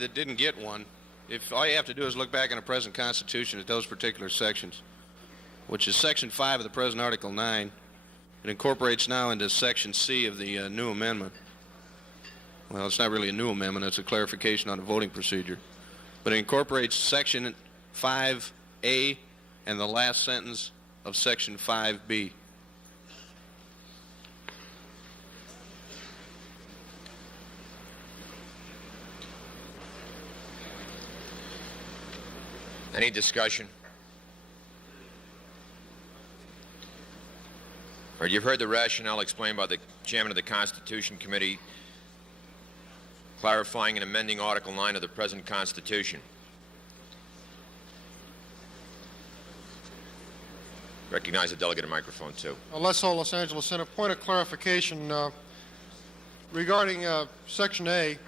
that didn't get one, if all you have to do is look back in the present Constitution at those particular sections, which is Section 5 of the present Article 9, it incorporates now into Section C of the new amendment. Well, it's not really a new amendment, it's a clarification on the voting procedure. But it incorporates Section 5A and the last sentence of Section 5B. Any discussion? Or you've heard the rationale explained by the chairman of the Constitution Committee clarifying and amending Article 9 of the present Constitution. Recognize the delegate at microphone 2. Lesso, Los Angeles Center. Point of clarification regarding Section A.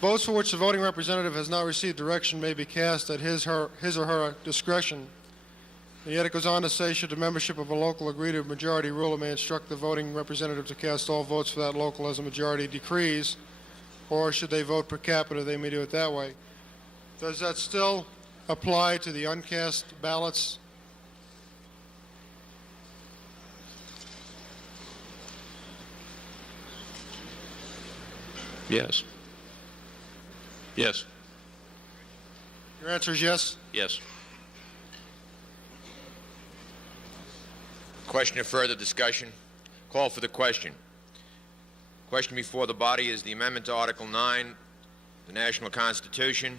Votes for which the voting representative has not received direction may be cast at his or her discretion. And yet it goes on to say, should the membership of a local agree to a majority rule, it may instruct the voting representative to cast all votes for that local as a majority decrees, or should they vote per capita, they may do it that way. Does that still apply to the uncast ballots? Yes. Yes. Your answer is yes? Yes. Question of further discussion? Call for the question. Question before the body is the amendment to Article 9, the National Constitution.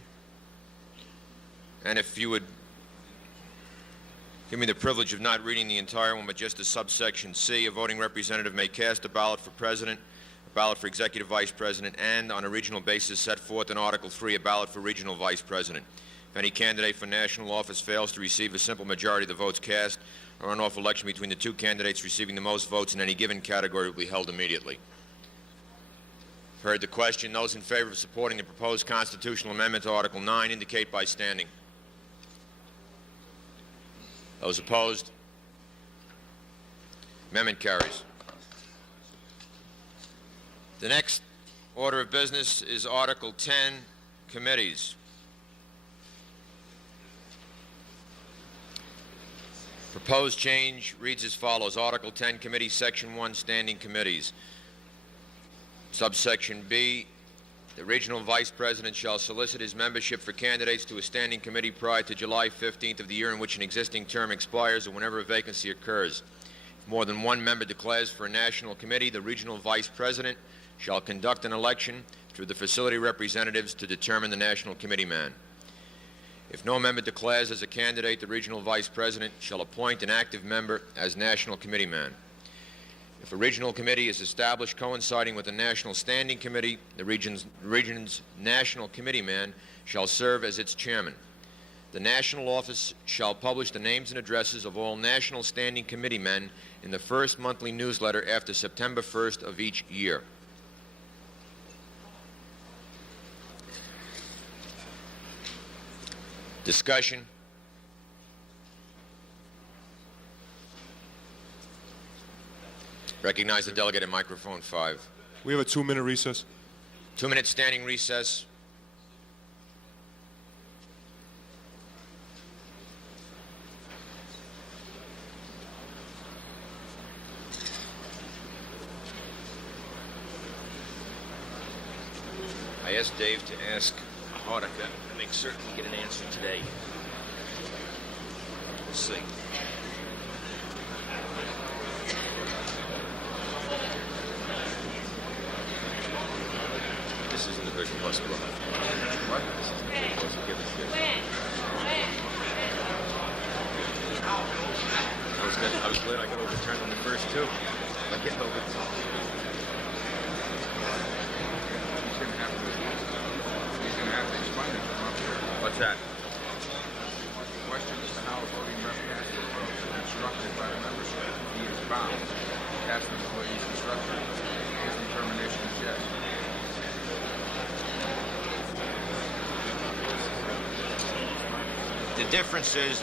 And if you would give me the privilege of not reading the entire one, but just the subsection C, a voting representative may cast a ballot for president, a ballot for executive vice president, and on a regional basis set forth in Article 3, a ballot for regional vice president. If any candidate for national office fails to receive a simple majority of the votes cast, a runoff election between the two candidates receiving the most votes in any given category will be held immediately. Heard the question. Those in favor of supporting the proposed constitutional amendment to Article 9 indicate by standing. Those opposed? Amendment carries. The next order of business is Article 10, committees. Proposed change reads as follows. Article 10, Committees, Section 1, Standing Committees. Subsection B, the regional vice president shall solicit his membership for candidates to a standing committee prior to July 15th of the year in which an existing term expires or whenever a vacancy occurs. If more than one member declares for a national committee, the regional vice president shall conduct an election through the facility representatives to determine the national committee man. If no member declares as a candidate, the regional vice president shall appoint an active member as national committee man. If a regional committee is established coinciding with a national standing committee, the region's national committee man shall serve as its chairman. The national office shall publish the names and addresses of all national standing committee men in the first monthly newsletter after September 1st of each year. Discussion. Recognize the delegate at microphone 5. We have a 2-minute recess. 2-minute standing recess. I asked Dave to ask Hardica to make certain we get an answer today. We'll see. This isn't the Vision Plus Club. What? This isn't the Vision Plus. Give us this. I was glad I got overturned on the first two. I get over. What's that? The question is how a voting rep has to vote and instructed by the membership. He is bound to cast an employee's instruction. His determination is yes. The differences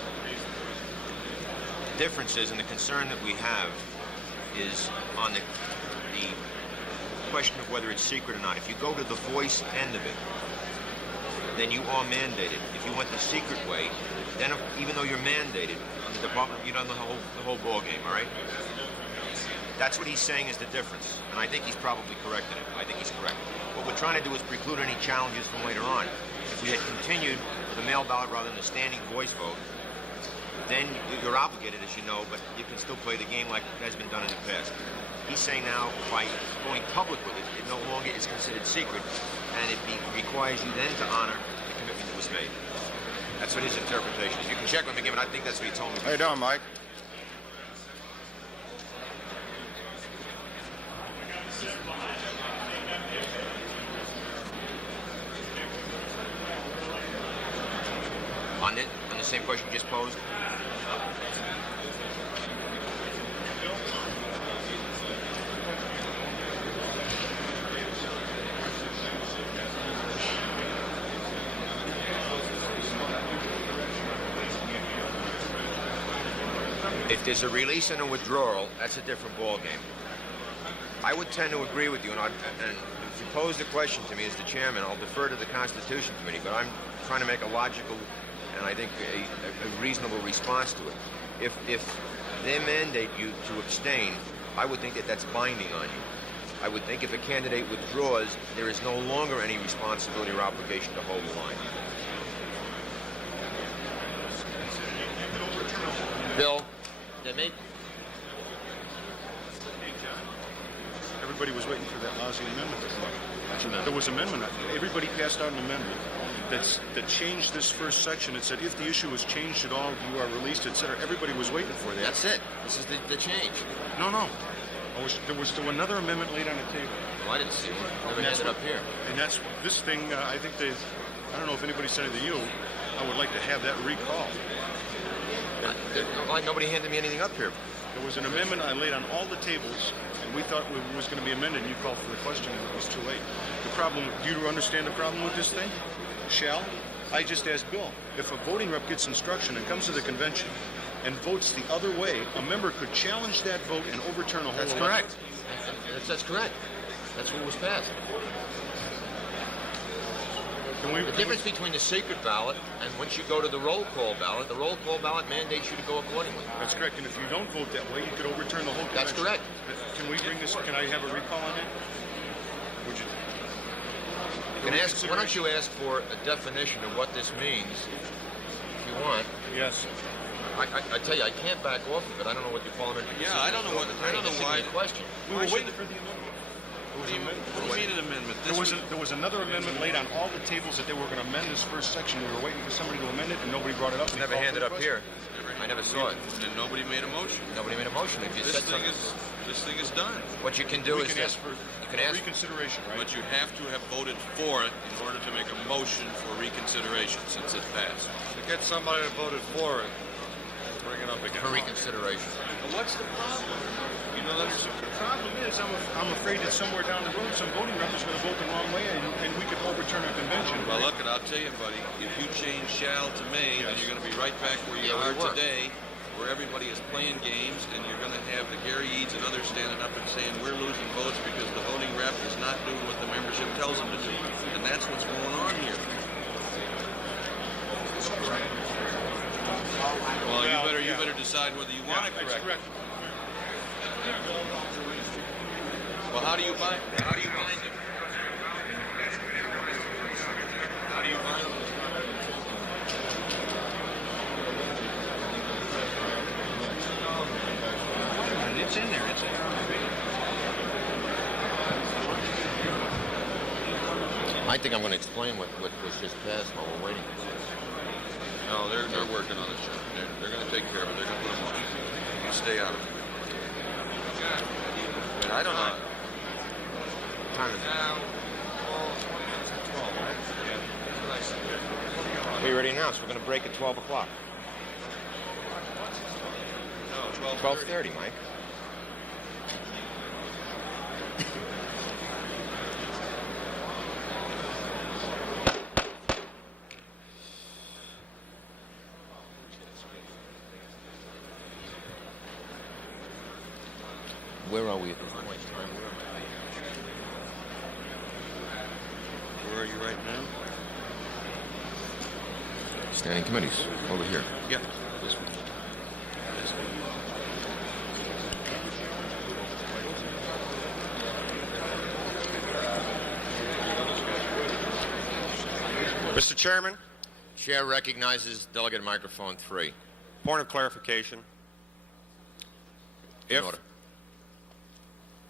and the concern that we have is on the question of whether it's secret or not. If you go to the voice end of it, then you are mandated. If you went the secret way, then even though you're mandated, on the department, you've done the whole ball game, all right? That's what he's saying is the difference, and I think he's probably correct in it. I think he's correct. What we're trying to do is preclude any challenges from later on. If we had continued with a mail ballot rather than a standing voice vote, then you're obligated, as you know, but you can still play the game like has been done in the past. He's saying now, by going public with it, it no longer is considered secret, and it requires you then to honor the commitment that was made. That's what his interpretation is. You can check with him again, but I think that's what he told me. How you doing, Mike? On the same question you just posed? If there's a release and a withdrawal, that's a different ballgame. I would tend to agree with you, and if you pose the question to me as the chairman, I'll defer to the Constitution Committee, but I'm trying to make a logical and I think a reasonable response to it. If they mandate you to abstain, I would think that that's binding on you. I would think if a candidate withdraws, there is no longer any responsibility or obligation to hold the line. Bill, Demi? Everybody was waiting for that lousy amendment to come up. There was an amendment. Everybody passed out an amendment that changed this first section. It said if the issue was changed at all, you are released, etc. Everybody was waiting for that. That's it. This is the change. No. There was still another amendment laid on the table. Well, I didn't see one. Never ended up here. And that's this thing. I think I don't know if anybody sent it to you. I would like to have that recalled. Nobody handed me anything up here. There was an amendment I laid on all the tables, and we thought it was going to be amended, and you called for the question, and it was too late. The problem, do you understand the problem with this thing? Shall? I just asked Bill, if a voting rep gets instruction and comes to the convention and votes the other way, a member could challenge that vote and overturn a whole election. Correct. That's correct. That's what was passed. The difference between the secret ballot and once you go to the roll call ballot mandates you to go accordingly. That's correct. And if you don't vote that way, you could overturn the whole convention. That's correct. Can we bring this? Can I have a recall on that? Would you? Why don't you ask for a definition of what this means, if you want? Yes. I tell you, I can't back off of it. I don't know what your parliamentary procedure is. I don't know why. Question. We were waiting for the amendment. What do you mean an amendment? There was another amendment laid on all the tables that they were going to amend this first section. We were waiting for somebody to amend it, and nobody brought it up. Never handed up here. I never saw it. And nobody made a motion. Nobody made a motion. If you This said something, this thing is done. what you can do We is can this. ask for You can ask. reconsideration, right? But you have to have voted for it in order to make a motion for reconsideration since it passed. To get somebody that voted for it, bring it up again. For reconsideration. What's the problem? You know, the problem is, I'm afraid that somewhere down the road, some voting rep is going to vote the wrong way, and we could overturn a convention. Well, look, I'll tell you, buddy, if you change shall to may, then you're going to be right back where you are today, where everybody is playing games, and you're going to have the Gary Eads and others standing up and saying we're losing votes because the voting rep is not doing what the membership tells them to do. And that's what's going on here. Well, you better decide whether you want to correct it. Well, how do you bind it? How do you bind it? How do you bind it? It's in there. It's in there. I think I'm going to explain what was just passed while we're waiting. No, they're working on it, Chuck. They're going to take care of it. They're going to put a motion. You stay out of it. But I don't know. Time is we already announced we're going to break at 12 o'clock. No, 12:30, Mike. Where are we at this point in time? you right now? Standing committees, over here. Yeah. This one. This one. Mr. Chairman, Chair recognizes delegate microphone 3. point of clarification. In order.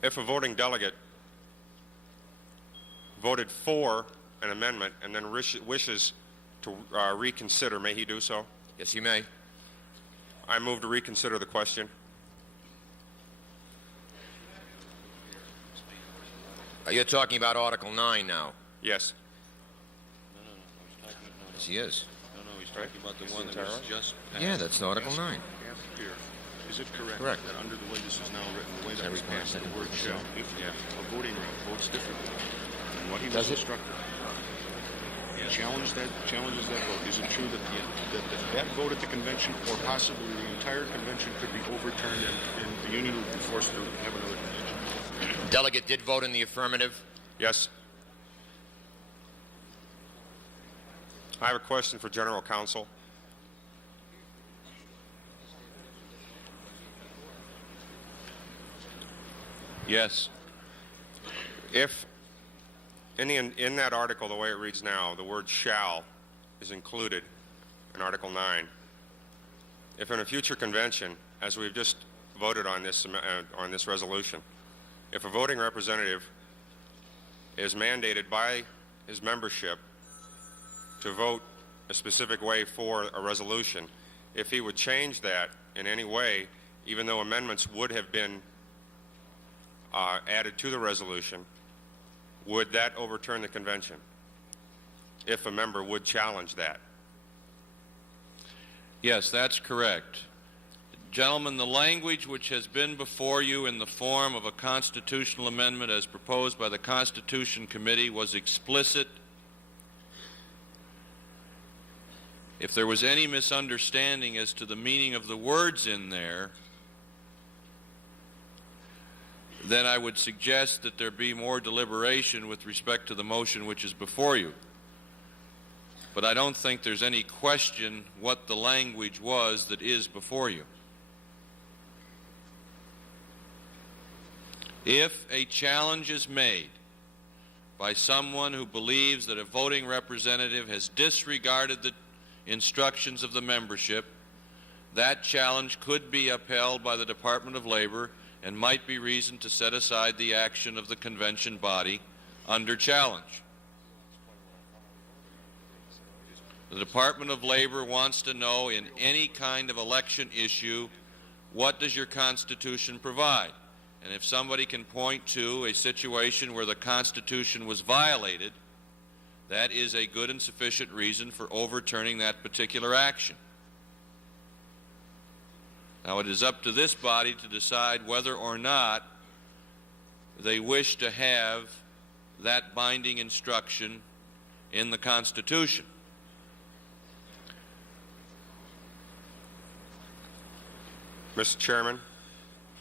If a voting delegate voted for an amendment and then wishes to reconsider, may he do so? Yes, you may. I move to reconsider the question. You're talking about Article 9 now. Yes. Yes, he is. No, he's talking about the one that was just passed. Yeah, that's Article 9. Here. Is it correct, Correct. that under the way this is now written, the way Is that that was required passed, the second word vote? shall, if a voting rep votes differently than what he was Does it? instructed, challenges that vote, is it true that that vote at the convention or possibly the entire convention could be overturned and the union would be forced to have another convention? Delegate did vote in the affirmative. Yes. I have a question for General Counsel. Yes. If in that article, the way it reads now, the word shall is included in Article 9, if in a future convention, as we've just voted on this resolution, if a voting representative is mandated by his membership to vote a specific way for a resolution, if he would change that in any way, even though amendments would have been added to the resolution, would that overturn the convention if a member would challenge that? Yes, that's correct. Gentlemen, the language which has been before you in the form of a constitutional amendment as proposed by the Constitution Committee was explicit. If there was any misunderstanding as to the meaning of the words in there, then I would suggest that there be more deliberation with respect to the motion which is before you. But I don't think there's any question what the language was that is before you. If a challenge is made by someone who believes that a voting representative has disregarded the instructions of the membership, that challenge could be upheld by the Department of Labor and might be reason to set aside the action of the convention body under challenge. The Department of Labor wants to know in any kind of election issue, what does your Constitution provide? And if somebody can point to a situation where the Constitution was violated, that is a good and sufficient reason for overturning that particular action. Now, it is up to this body to decide whether or not they wish to have that binding instruction in the Constitution. Mr. Chairman,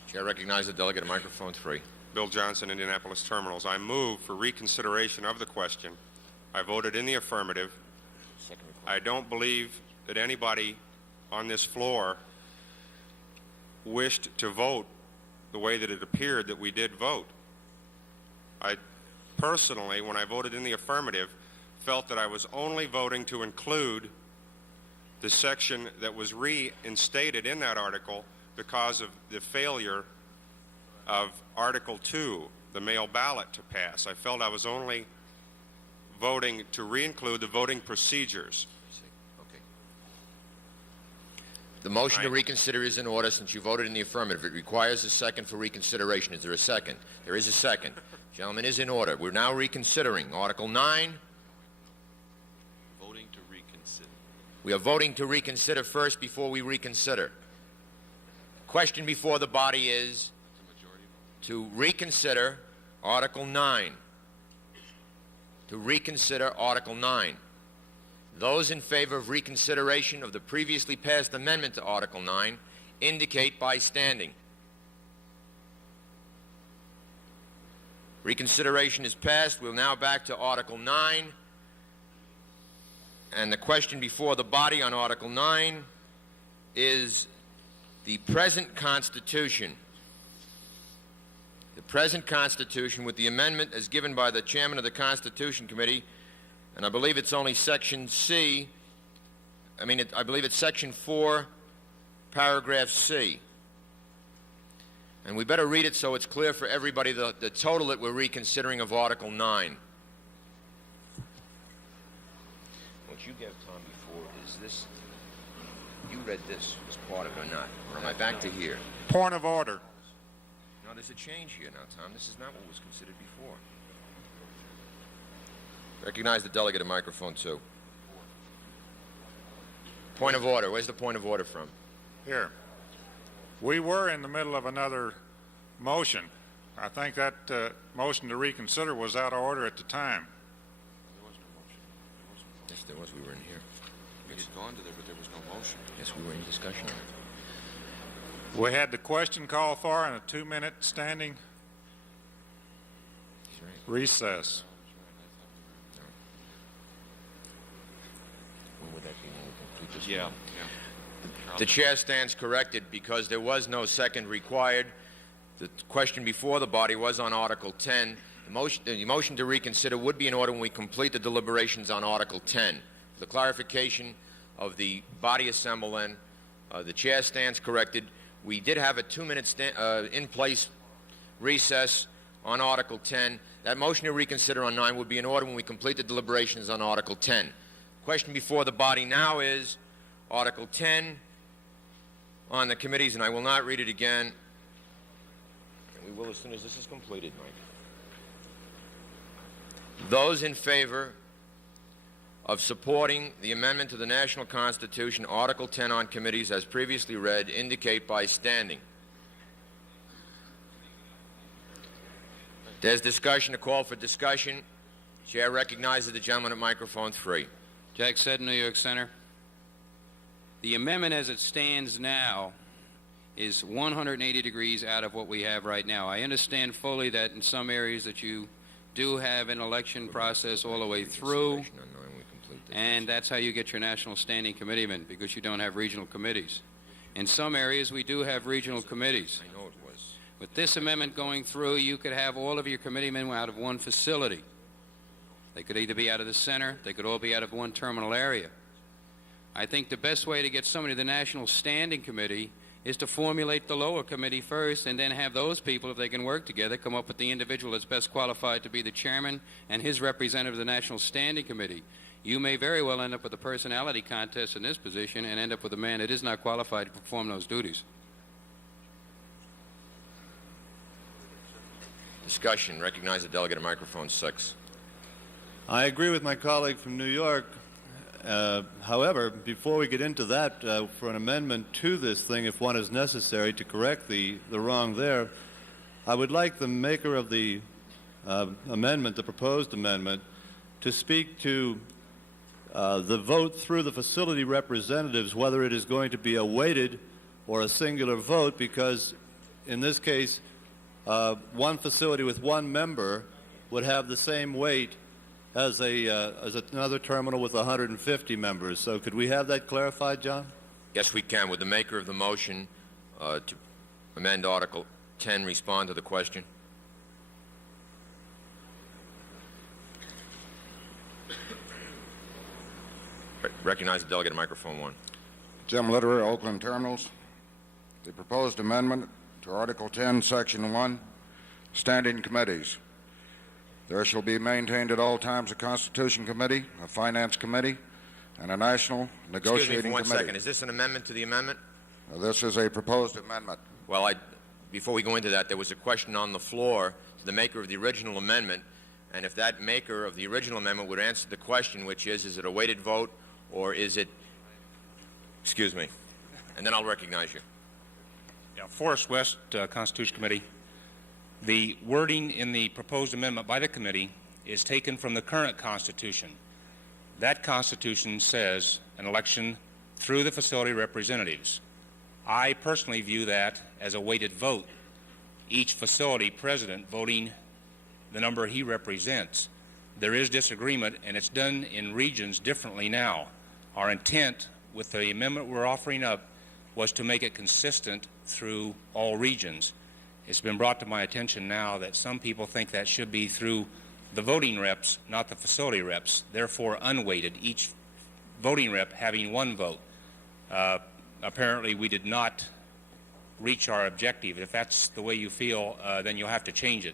Chair recognizes the delegate at microphone 3. Bill Johnson, Indianapolis Terminals. I move for reconsideration of the question. I voted in the affirmative. I don't believe that anybody on this floor wished to vote the way that it appeared that we did vote. I personally, when I voted in the affirmative, felt that I was only voting to include the section that was reinstated in that article because of the failure of Article 2, the mail ballot, to pass. I felt I was only voting to reinclude the voting procedures. Okay. The motion to reconsider is in order since you voted in the affirmative. It requires a second for reconsideration. Is there a second? There is a second. Gentlemen, is in order. We're now reconsidering Article 9. Voting to reconsider. We are voting to reconsider first before we reconsider. Question before the body is to reconsider Article 9. To reconsider Article 9. Those in favor of reconsideration of the previously passed amendment to Article 9 indicate by standing. Reconsideration is passed. We'll now back to Article 9. And the question before the body on Article 9 is the present Constitution. The present Constitution with the amendment as given by the chairman of the Constitution Committee, and I believe it's only Section C, I believe it's Section 4, Paragraph C. And we better read it so it's clear for everybody the total that we're reconsidering of Article 9. What you gave Tom before is this, you read this as part of it or not? Or am I back to here? Point of order. No, there's a change here now, Tom. This is not what was considered before. Recognize the delegate at microphone 2. Point of order. Where's the point of order from? Here. We were in the middle of another motion. I think that motion to reconsider was out of order at the time. There was no motion. Yes, there was. We were in here. We had gone to there, but there was no motion. Yes, we were in discussion on it. We had the question called for and a 2-minute standing That's right. recess. When would that be when we complete this? Yeah. The chair stands corrected because there was no second required. The question before the body was on Article 10. The motion to reconsider would be in order when we complete the deliberations on Article 10. For the clarification of the body assemble then, the chair stands corrected. We did have a 2-minute in-place recess on Article 10. That motion to reconsider on 9 would be in order when we complete the deliberations on Article 10. Question before the body now is Article 10 on the committees, and I will not read it again. And we will as soon as this is completed, Mike. Those in favor of supporting the amendment to the National Constitution, Article 10 on committees, as previously read, indicate by standing. There's discussion. A call for discussion. Chair recognizes the gentleman at microphone 3. Jack Seddon, New York Center. The amendment as it stands now is 180 degrees out of what we have right now. I understand fully that in some areas that you do have an election process all the way through, and that's how you get your national standing committeemen, because you don't have regional committees. In some areas we do have regional committees. I know it was. With this amendment going through, you could have all of your committeemen out of one facility. They could either be out of the center, they could all be out of one terminal area. I think the best way to get somebody to the National Standing Committee is to formulate the lower committee first, and then have those people, if they can work together, come up with the individual that's best qualified to be the chairman and his representative of the National Standing Committee. You may very well end up with a personality contest in this position and end up with a man that is not qualified to perform those duties. Discussion. Recognize the delegate at microphone 6. I agree with my colleague from New York. However, before we get into that, for an amendment to this thing, if one is necessary to correct the wrong there, I would like the maker of the amendment, the proposed amendment, to speak to the vote through the facility representatives, whether it is going to be a weighted or a singular vote, because in this case, one facility with one member would have the same weight as another terminal with 150 members. So could we have that clarified, John? Yes, we can. Would the maker of the motion to amend Article 10 respond to the question? Recognize the delegate at microphone 1. Jim Litterer, Oakland Terminals. The proposed amendment to Article 10, Section 1, Standing Committees. There shall be maintained at all times a Constitution Committee, a Finance Committee, and a National Negotiating Excuse me for 1 Committee. second. Is this an amendment to the amendment? This is a proposed amendment. Well, before we go into that, there was a question on the floor to the maker of the original amendment, and if that maker of the original amendment would answer the question, which is it a weighted vote or is it... Excuse me. And then I'll recognize you. Yeah, Forest West Constitution Committee. The wording in the proposed amendment by the committee is taken from the current Constitution. That Constitution says an election through the facility representatives. I personally view that as a weighted vote, each facility president voting the number he represents. There is disagreement, and it's done in regions differently now. Our intent with the amendment we're offering up was to make it consistent through all regions. It's been brought to my attention now that some people think that should be through the voting reps, not the facility reps, therefore unweighted, each voting rep having one vote. Apparently we did not reach our objective. If that's the way you feel, then you'll have to change it.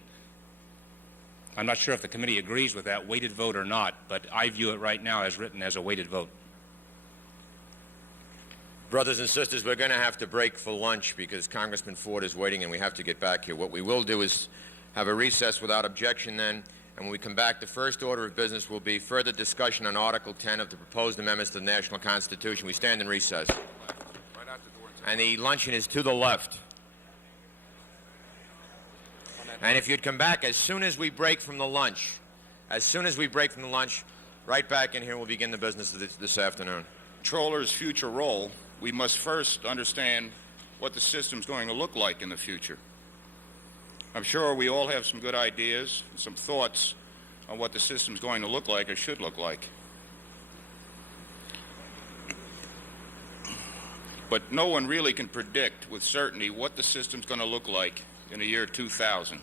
I'm not sure if the committee agrees with that, weighted vote or not, but I view it right now as written as a weighted vote. Brothers and sisters, we're going to have to break for lunch because Congressman Ford is waiting and we have to get back here. What we will do is have a recess without objection then, and when we come back, the first order of business will be further discussion on Article 10 of the proposed amendments to the National Constitution. We stand in recess. And the luncheon is to the left. And if you'd come back as soon as we break from the lunch, right back in here, we'll begin the business of this afternoon. Controller's future role, we must first understand what the system's going to look like in the future. I'm sure we all have some good ideas and some thoughts on what the system's going to look like or should look like. But no one really can predict with certainty what the system's going to look like in the year 2000.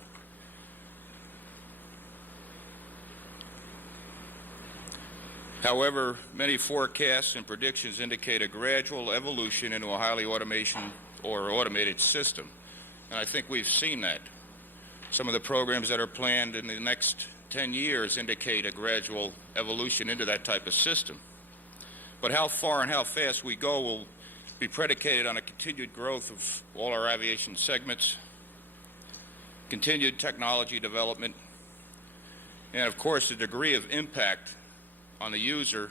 However, many forecasts and predictions indicate a gradual evolution into a highly automated system. And I think we've seen that. Some of the programs that are planned in the next 10 years indicate a gradual evolution into that type of system. But how far and how fast we go will be predicated on a continued growth of all our aviation segments, continued technology development, and of course the degree of impact on the user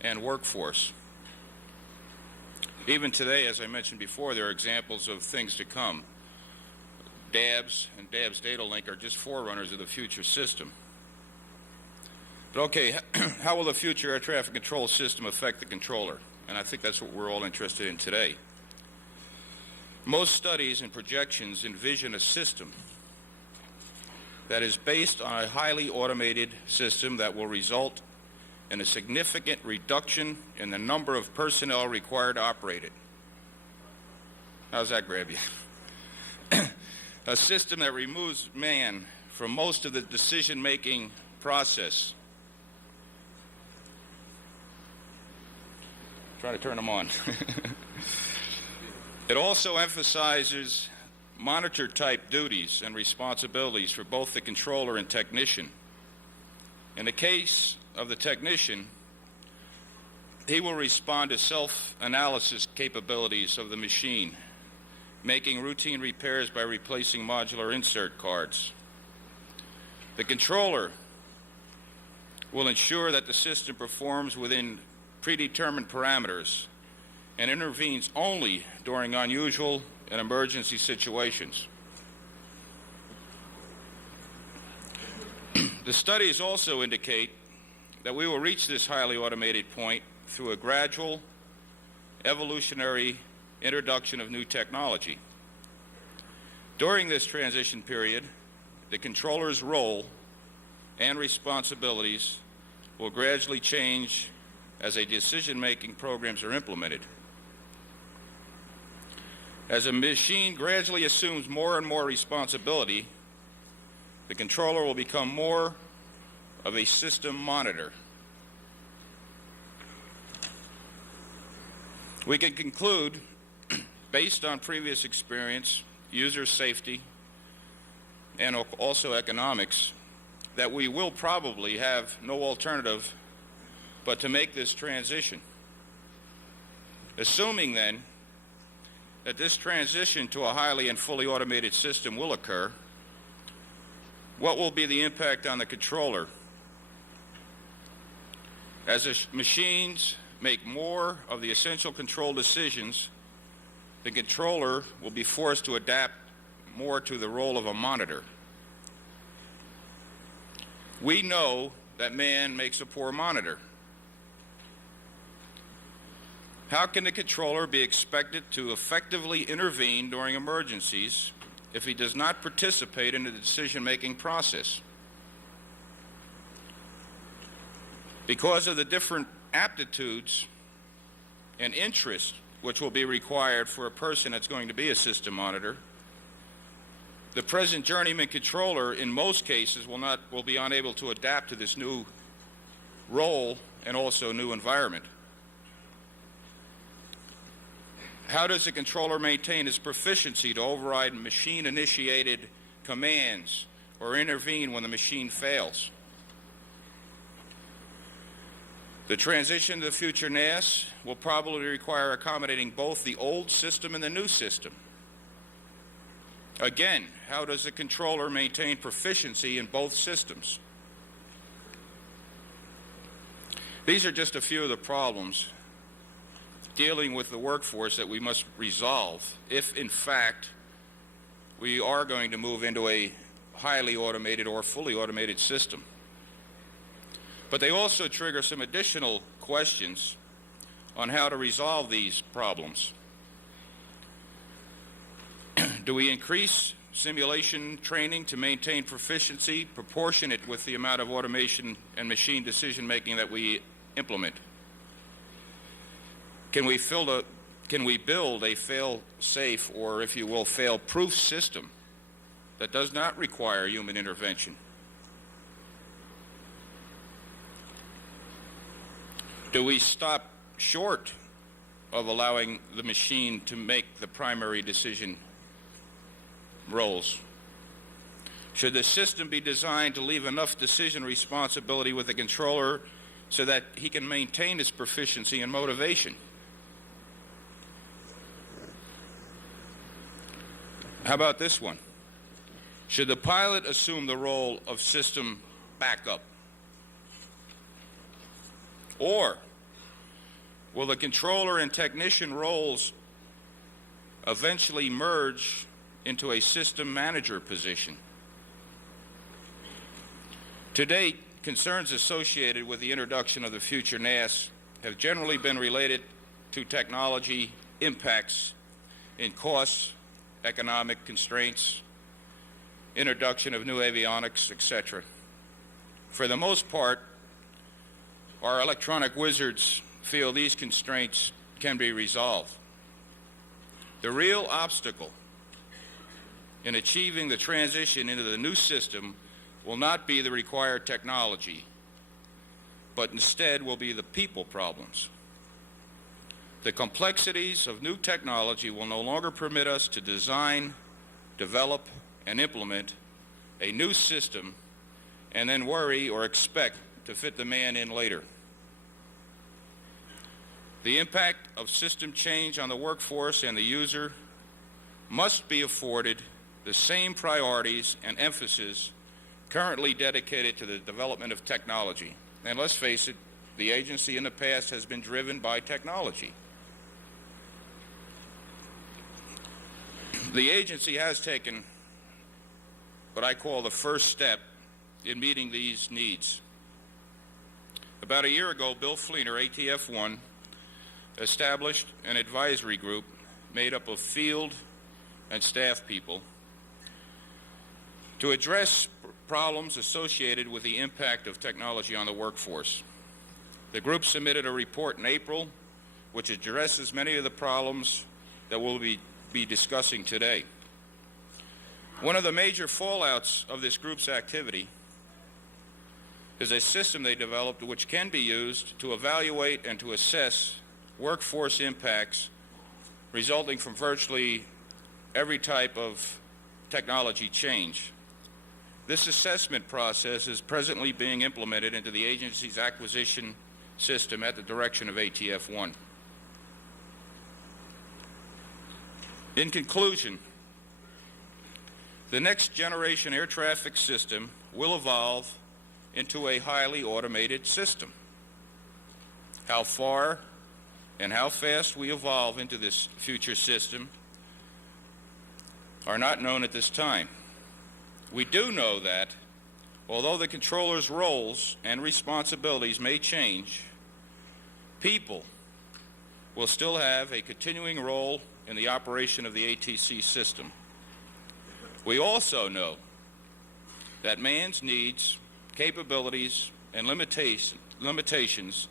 and workforce. Even today, as I mentioned before, there are examples of things to come. DABS and DABS Data Link are just forerunners of the future system. But okay, how will the future air traffic control system affect the controller? And I think that's what we're all interested in today. Most studies and projections envision a system that is based on a highly automated system that will result in a significant reduction in the number of personnel required to operate it. How's that grab you? A system that removes man from most of the decision-making process. Try to turn them on. It also emphasizes monitor-type duties and responsibilities for both the controller and technician. In the case of the technician, he will respond to self-analysis capabilities of the machine, making routine repairs by replacing modular insert cards. The controller will ensure that the system performs within predetermined parameters and intervenes only during unusual and emergency situations. The studies also indicate that we will reach this highly automated point through a gradual evolutionary introduction of new technology. During this transition period, the controller's role and responsibilities will gradually change as decision-making programs are implemented. As a machine gradually assumes more and more responsibility, the controller will become more of a system monitor. We can conclude, based on previous experience, user safety, and also economics, that we will probably have no alternative but to make this transition. Assuming then that this transition to a highly and fully automated system will occur, what will be the impact on the controller? As the machines make more of the essential control decisions, the controller will be forced to adapt more to the role of a monitor. We know that man makes a poor monitor. How can the controller be expected to effectively intervene during emergencies if he does not participate in the decision-making process? Because of the different aptitudes and interests which will be required for a person that's going to be a system monitor, the present journeyman controller in most cases will be unable to adapt to this new role and also new environment. How does the controller maintain his proficiency to override machine-initiated commands or intervene when the machine fails? The transition to the future NAS will probably require accommodating both the old system and the new system. Again, how does the controller maintain proficiency in both systems? These are just a few of the problems dealing with the workforce that we must resolve if, in fact, we are going to move into a highly automated or fully automated system. But they also trigger some additional questions on how to resolve these problems. Do we increase simulation training to maintain proficiency proportionate with the amount of automation and machine decision-making that we implement? Can we build a fail-safe, or if you will, fail-proof system that does not require human intervention? Do we stop short of allowing the machine to make the primary decision roles? Should the system be designed to leave enough decision responsibility with the controller so that he can maintain his proficiency and motivation? How about this one? Should the pilot assume the role of system backup? Or will the controller and technician roles eventually merge into a system manager position? To date, concerns associated with the introduction of the future NAS have generally been related to technology impacts in costs, economic constraints, introduction of new avionics, etc. For the most part, our electronic wizards feel these constraints can be resolved. The real obstacle in achieving the transition into the new system will not be the required technology, but instead will be the people problems. The complexities of new technology will no longer permit us to design, develop, and implement a new system and then worry or expect to fit the man in later. The impact of system change on the workforce and the user must be afforded the same priorities and emphasis currently dedicated to the development of technology. And let's face it, the agency in the past has been driven by technology. The agency has taken what I call the first step in meeting these needs. About a year ago, Bill Fleener, ATF-1, established an advisory group made up of field and staff people to address problems associated with the impact of technology on the workforce. The group submitted a report in April which addresses many of the problems that we'll be discussing today. One of the major fallouts of this group's activity is a system they developed which can be used to evaluate and to assess workforce impacts resulting from virtually every type of technology change. This assessment process is presently being implemented into the agency's acquisition system at the direction of ATF-1. In conclusion, the next generation air traffic system will evolve into a highly automated system. How far and how fast we evolve into this future system are not known at this time. We do know that, although the controller's roles and responsibilities may change, people will still have a continuing role in the operation of the ATC system. We also know that man's needs, capabilities, and limitations limitations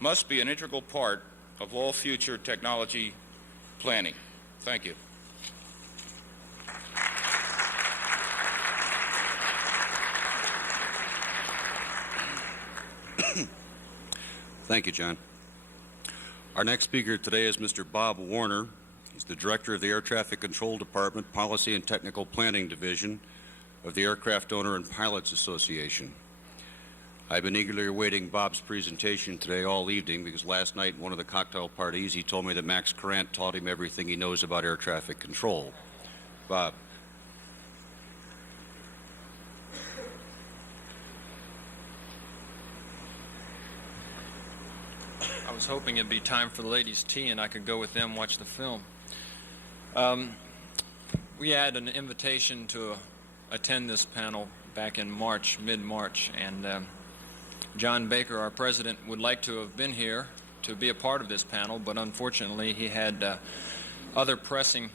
must be an integral part of all future technology planning. Thank you. Thank you, John. Our next speaker today is Mr. Bob Warner. He's the Director of the Air Traffic Control Department, Policy and Technical Planning Division of the Aircraft Owner and Pilots Association. I've been eagerly awaiting Bob's presentation today all evening because last night in one of the cocktail parties he told me that Max Carant taught him everything he knows about air traffic control. Bob. I was hoping it'd be time for the ladies' tea and I could go with them watch the film. We had an invitation to attend this panel back in March, mid-March, and John Baker, our president, would like to have been here to be a part of this panel, but unfortunately he had other pressing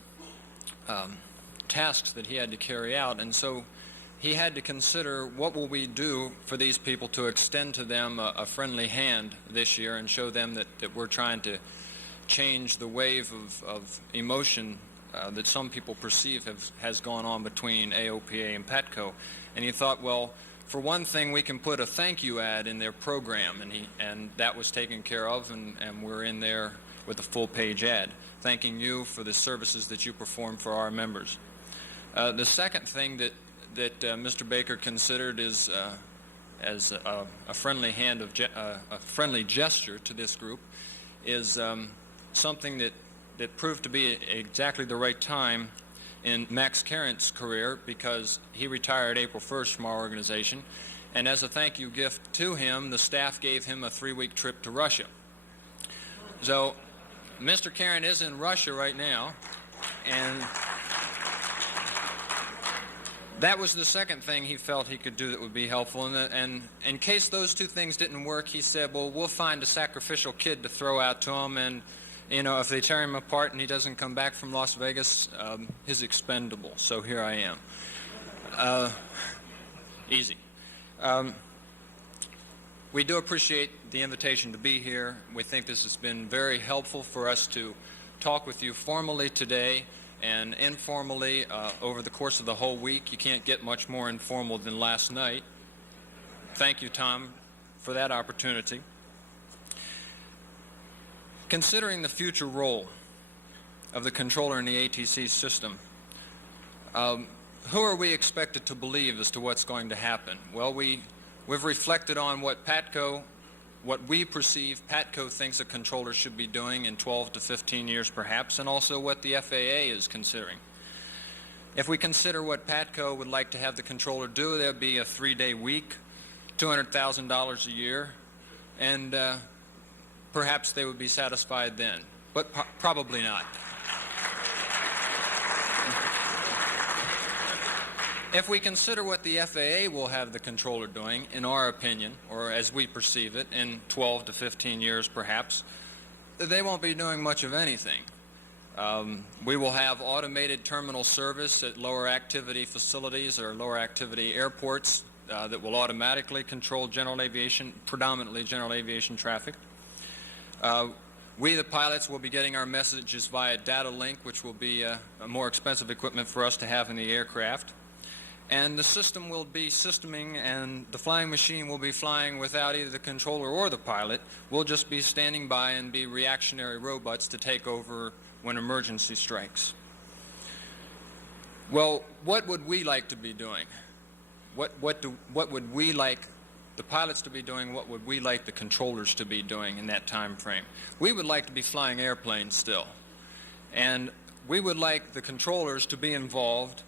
tasks that he had to carry out, and so he had to consider what will we do for these people to extend to them a friendly hand this year and show them that we're trying to change the wave of emotion that some people perceive has gone on between AOPA and PATCO. And he thought, well, for one thing, we can put a thank you ad in their program, and that was taken care of, and we're in there with a full-page ad, thanking you for the services that you perform for our members. The second thing that Mr. Baker considered is as a friendly hand of a friendly gesture to this group is something that proved to be exactly the right time in Max Carant's career, because he retired April 1st from our organization, and as a thank you gift to him, the staff gave him a 3-week trip to Russia. So Mr. Carant is in Russia right now, and that was the second thing he felt he could do that would be helpful. And in case those two things didn't work, he said, well, we'll find a sacrificial kid to throw out to him, and if they tear him apart and he doesn't come back from Las Vegas, he's expendable. So here I am. Easy. We do appreciate the invitation to be here. We think this has been very helpful for us to talk with you formally today and informally over the course of the whole week. You can't get much more informal than last night. Thank you, Tom, for that opportunity. Considering the future role of the controller in the ATC system, who are we expected to believe as to what's going to happen? Well, we've reflected on what we perceive PATCO thinks a controller should be doing in 12 to 15 years perhaps, and also what the FAA is considering. If we consider what PATCO would like to have the controller do, there'd be a 3-day week, $200,000 a year, and perhaps they would be satisfied then, but probably not. If we consider what the FAA will have the controller doing, in our opinion, or as we perceive it, in 12 to 15 years perhaps, they won't be doing much of anything. We will have automated terminal service at lower activity facilities or lower activity airports that will automatically control general aviation, predominantly general aviation traffic. We, the pilots, will be getting our messages via data link, which will be a more expensive equipment for us to have in the aircraft. And the system will be systeming, and the flying machine will be flying without either the controller or the pilot. We'll just be standing by and be reactionary robots to take over when emergency strikes. Well, what would we like to be doing? What would we like the pilots to be doing? What would we like the controllers to be doing in that time frame? We would like to be flying airplanes still. And we would like the controllers to be involved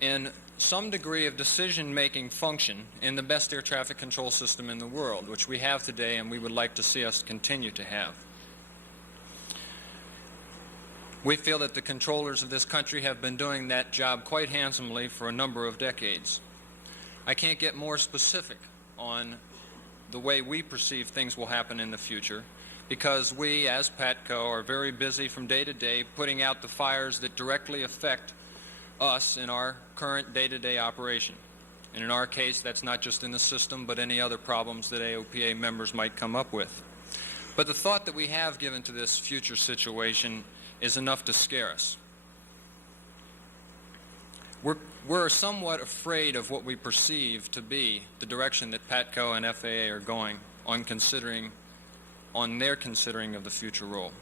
in some degree of decision-making function in the best air traffic control system in the world, which we have today and we would like to see us continue to have. We feel that the controllers of this country have been doing that job quite handsomely for a number of decades. I can't get more specific on the way we perceive things will happen in the future, because we, as PATCO, are very busy from day to day putting out the fires that directly affect us in our current day-to-day operation. And in our case, that's not just in the system, but any other problems that AOPA members might come up with. But the thought that we have given to this future situation is enough to scare us. We're somewhat afraid of what we perceive to be the direction that PATCO and FAA are going on their considering of the future role.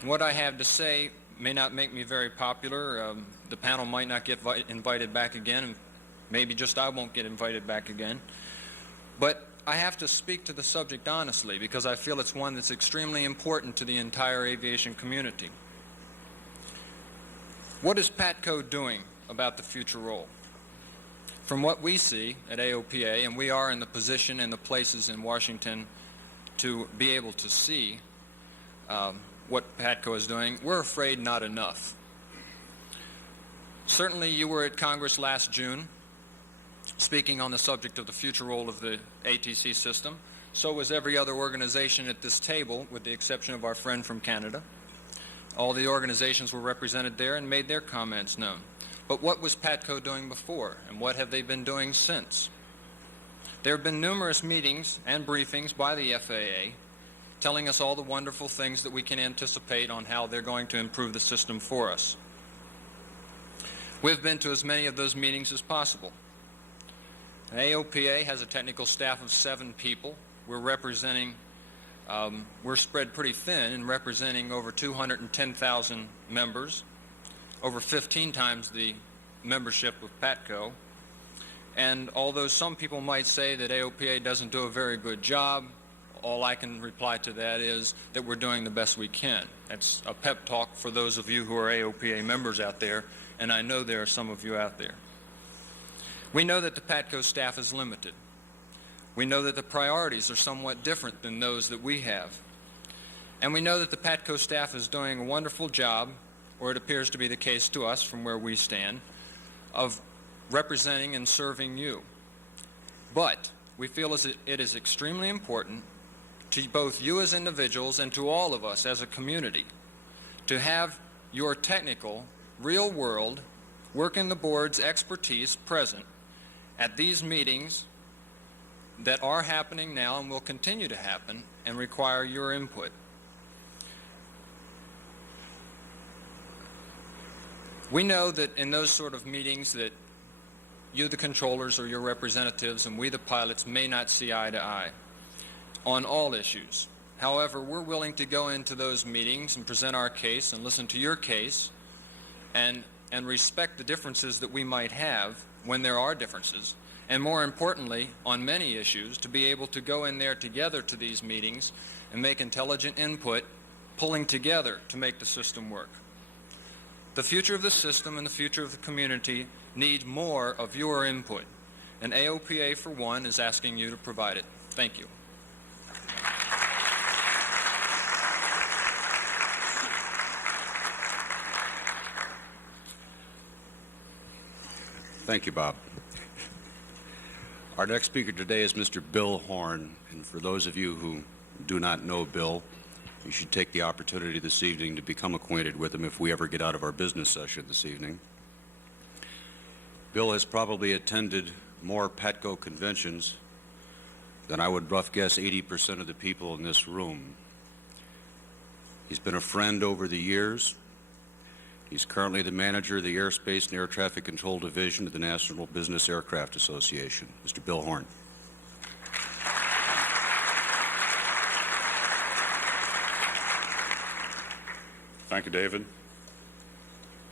And what I have to say may not make me very popular. The panel might not get invited back again, and maybe just I won't get invited back again. But I have to speak to the subject honestly because I feel it's one that's extremely important to the entire aviation community. What is PATCO doing about the future role? From what we see at AOPA, and we are in the position and the places in Washington to be able to see what PATCO is doing, we're afraid not enough. Certainly you were at Congress last June speaking on the subject of the future role of the ATC system. So was every other organization at this table, with the exception of our friend from Canada. All the organizations were represented there and made their comments known. But what was PATCO doing before, and what have they been doing since? There have been numerous meetings and briefings by the FAA telling us all the wonderful things that we can anticipate on how they're going to improve the system for us. We've been to as many of those meetings as possible. AOPA has a technical staff of 7 people. We're spread pretty thin and representing over 210,000 members, over 15 times the membership of PATCO. And although some people might say that AOPA doesn't do a very good job, all I can reply to that is that we're doing the best we can. That's a pep talk for those of you who are AOPA members out there, and I know there are some of you out there. We know that the PATCO staff is limited. We know that the priorities are somewhat different than those that we have. And we know that the PATCO staff is doing a wonderful job, or it appears to be the case to us from where we stand, of representing and serving you. But we feel it is extremely important to both you as individuals and to all of us as a community to have your technical, real-world, work in the board's expertise present at these meetings that are happening now and will continue to happen and require your input. We know that in those sort of meetings that you, the controllers, or your representatives, and we, the pilots, may not see eye to eye on all issues. However, we're willing to go into those meetings and present our case and listen to your case and respect the differences that we might have when there are differences. And more importantly, on many issues, to be able to go in there together to these meetings and make intelligent input, pulling together to make the system work. The future of the system and the future of the community need more of your input, and AOPA, for one, is asking you to provide it. Thank you. Thank you, Bob. Our next speaker today is Mr. Bill Horn, and for those of you who do not know Bill, you should take the opportunity this evening to become acquainted with him if we ever get out of our business session this evening. Bill has probably attended more PATCO conventions than I would rough guess 80% of the people in this room. He's been a friend over the years. He's currently the manager of the Airspace and Air Traffic Control Division of the National Business Aircraft Association. Mr. Bill Horn. Thank you, David.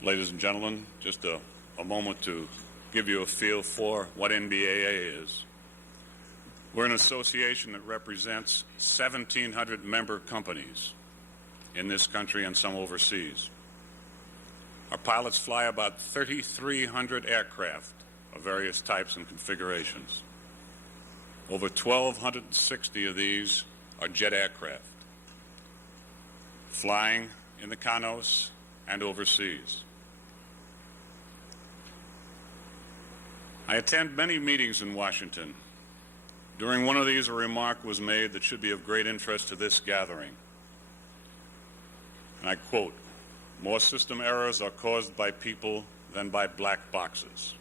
Ladies and gentlemen, just a moment to give you a feel for what NBAA is. We're an association that represents 1,700 member companies in this country and some overseas. Our pilots fly about 3,300 aircraft of various types and configurations. Over 1,260 of these are jet aircraft, flying in the CANOS and overseas. I attend many meetings in Washington. During one of these, a remark was made that should be of great interest to this gathering. And I quote, "More system errors are caused by people than by black boxes."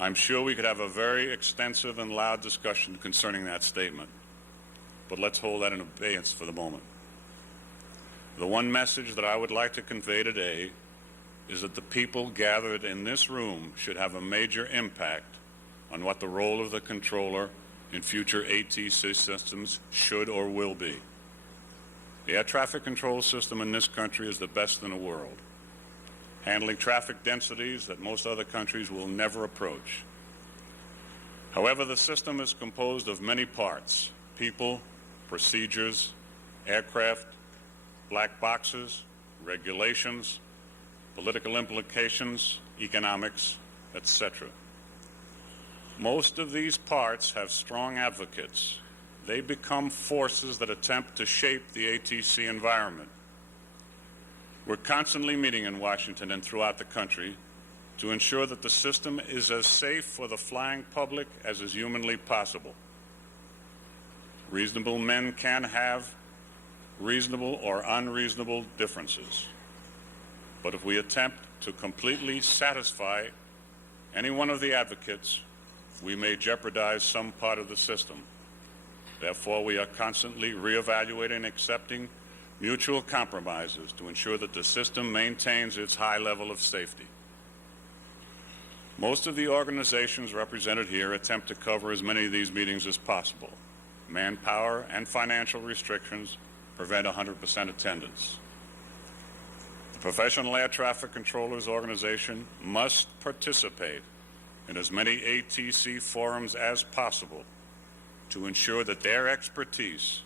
I'm sure we could have a very extensive and loud discussion concerning that statement, but let's hold that in abeyance for the moment. The one message that I would like to convey today is that the people gathered in this room should have a major impact on what the role of the controller in future ATC systems should or will be. The air traffic control system in this country is the best in the world, handling traffic densities that most other countries will never approach. However, the system is composed of many parts: people, procedures, aircraft, black boxes, regulations, political implications, economics, etc. Most of these parts have strong advocates. They become forces that attempt to shape the ATC environment. We're constantly meeting in Washington and throughout the country to ensure that the system is as safe for the flying public as is humanly possible. Reasonable men can have reasonable or unreasonable differences. But if we attempt to completely satisfy any one of the advocates, we may jeopardize some part of the system. Therefore, we are constantly reevaluating and accepting mutual compromises to ensure that the system maintains its high level of safety. Most of the organizations represented here attempt to cover as many of these meetings as possible. Manpower and financial restrictions prevent 100% attendance. The Professional Air Traffic Controllers Organization must participate in as many ATC forums as possible to ensure that their expertise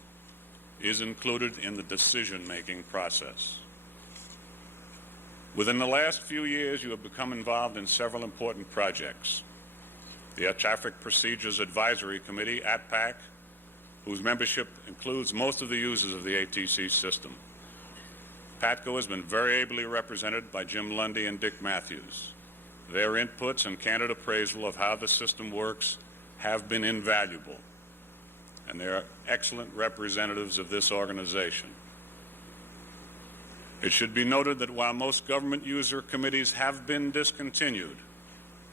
is included in the decision-making process. Within the last few years, you have become involved in several important projects. The Air Traffic Procedures Advisory Committee, ATPAC, whose membership includes most of the users of the ATC system. PATCO has been very ably represented by Jim Lundy and Dick Matthews. Their inputs and candid appraisal of how the system works have been invaluable, and they are excellent representatives of this organization. It should be noted that while most government user committees have been discontinued,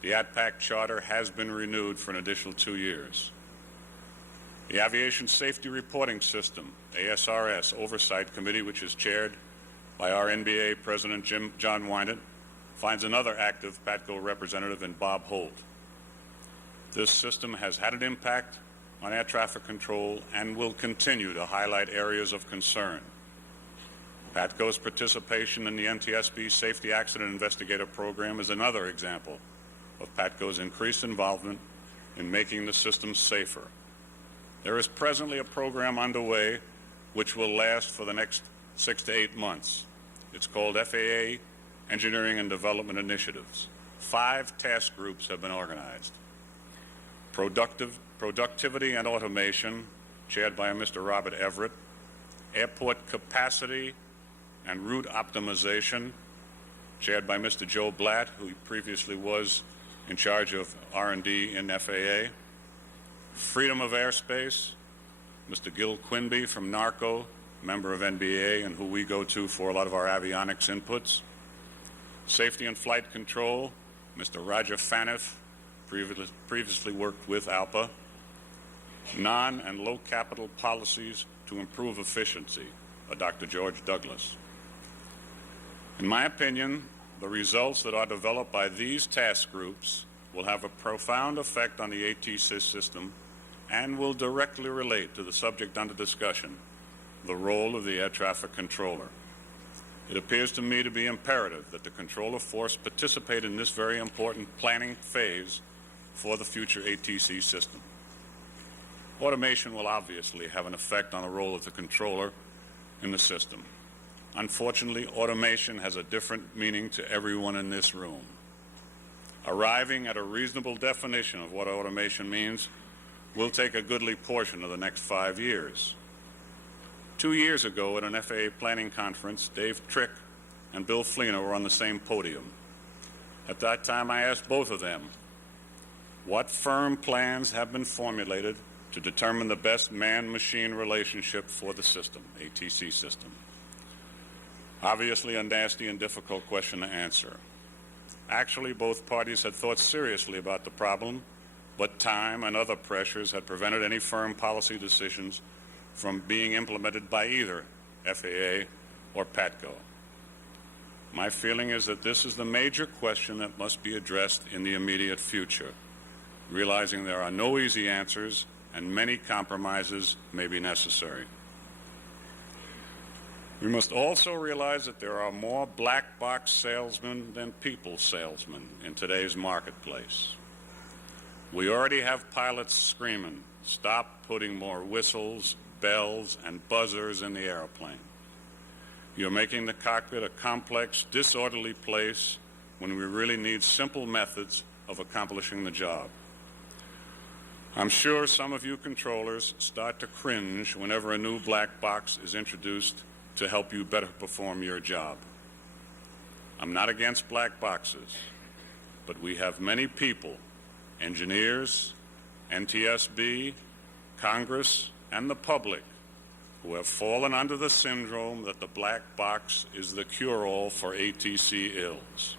the ATPAC charter has been renewed for an additional 2 years. The Aviation Safety Reporting System, ASRS, Oversight Committee, which is chaired by our NBA President John Wynant, finds another active PATCO representative in Bob Holt. This system has had an impact on air traffic control and will continue to highlight areas of concern. PATCO's participation in the NTSB Safety Accident Investigator Program is another example of PATCO's increased involvement in making the system safer. There is presently a program underway which will last for the next 6 to 8 months. It's called FAA Engineering and Development Initiatives. 5 task groups have been organized. Productivity and Automation, chaired by Mr. Robert Everett. Airport Capacity and Route Optimization, chaired by Mr. Joe Blatt, who previously was in charge of R&D in FAA. Freedom of Airspace, Mr. Gil Quinby from NARCO, member of NBA and who we go to for a lot of our avionics inputs. Safety and Flight Control, Mr. Roger Faniff, previously worked with ALPA. Non- and low capital policies to improve efficiency, Dr. George Douglas. In my opinion, the results that are developed by these task groups will have a profound effect on the ATC system and will directly relate to the subject under discussion, the role of the air traffic controller. It appears to me to be imperative that the controller force participate in this very important planning phase for the future ATC system. Automation will obviously have an effect on the role of the controller in the system. Unfortunately, automation has a different meaning to everyone in this room. Arriving at a reasonable definition of what automation means will take a goodly portion of the next 5 years. 2 years ago at an FAA planning conference, Dave Trick and Bill Fleener were on the same podium. At that time, I asked both of them, what firm plans have been formulated to determine the best man-machine relationship for the system, ATC system? Obviously a nasty and difficult question to answer. Actually, both parties had thought seriously about the problem, but time and other pressures had prevented any firm policy decisions from being implemented by either FAA or PATCO. My feeling is that this is the major question that must be addressed in the immediate future, realizing there are no easy answers and many compromises may be necessary. We must also realize that there are more black box salesmen than people salesmen in today's marketplace. We already have pilots screaming, "Stop putting more whistles, bells, and buzzers in the airplane. You're making the cockpit a complex, disorderly place when we really need simple methods of accomplishing the job." I'm sure some of you controllers start to cringe whenever a new black box is introduced to help you better perform your job. I'm not against black boxes, but we have many people, engineers, NTSB, Congress, and the public, who have fallen under the syndrome that the black box is the cure-all for ATC ills.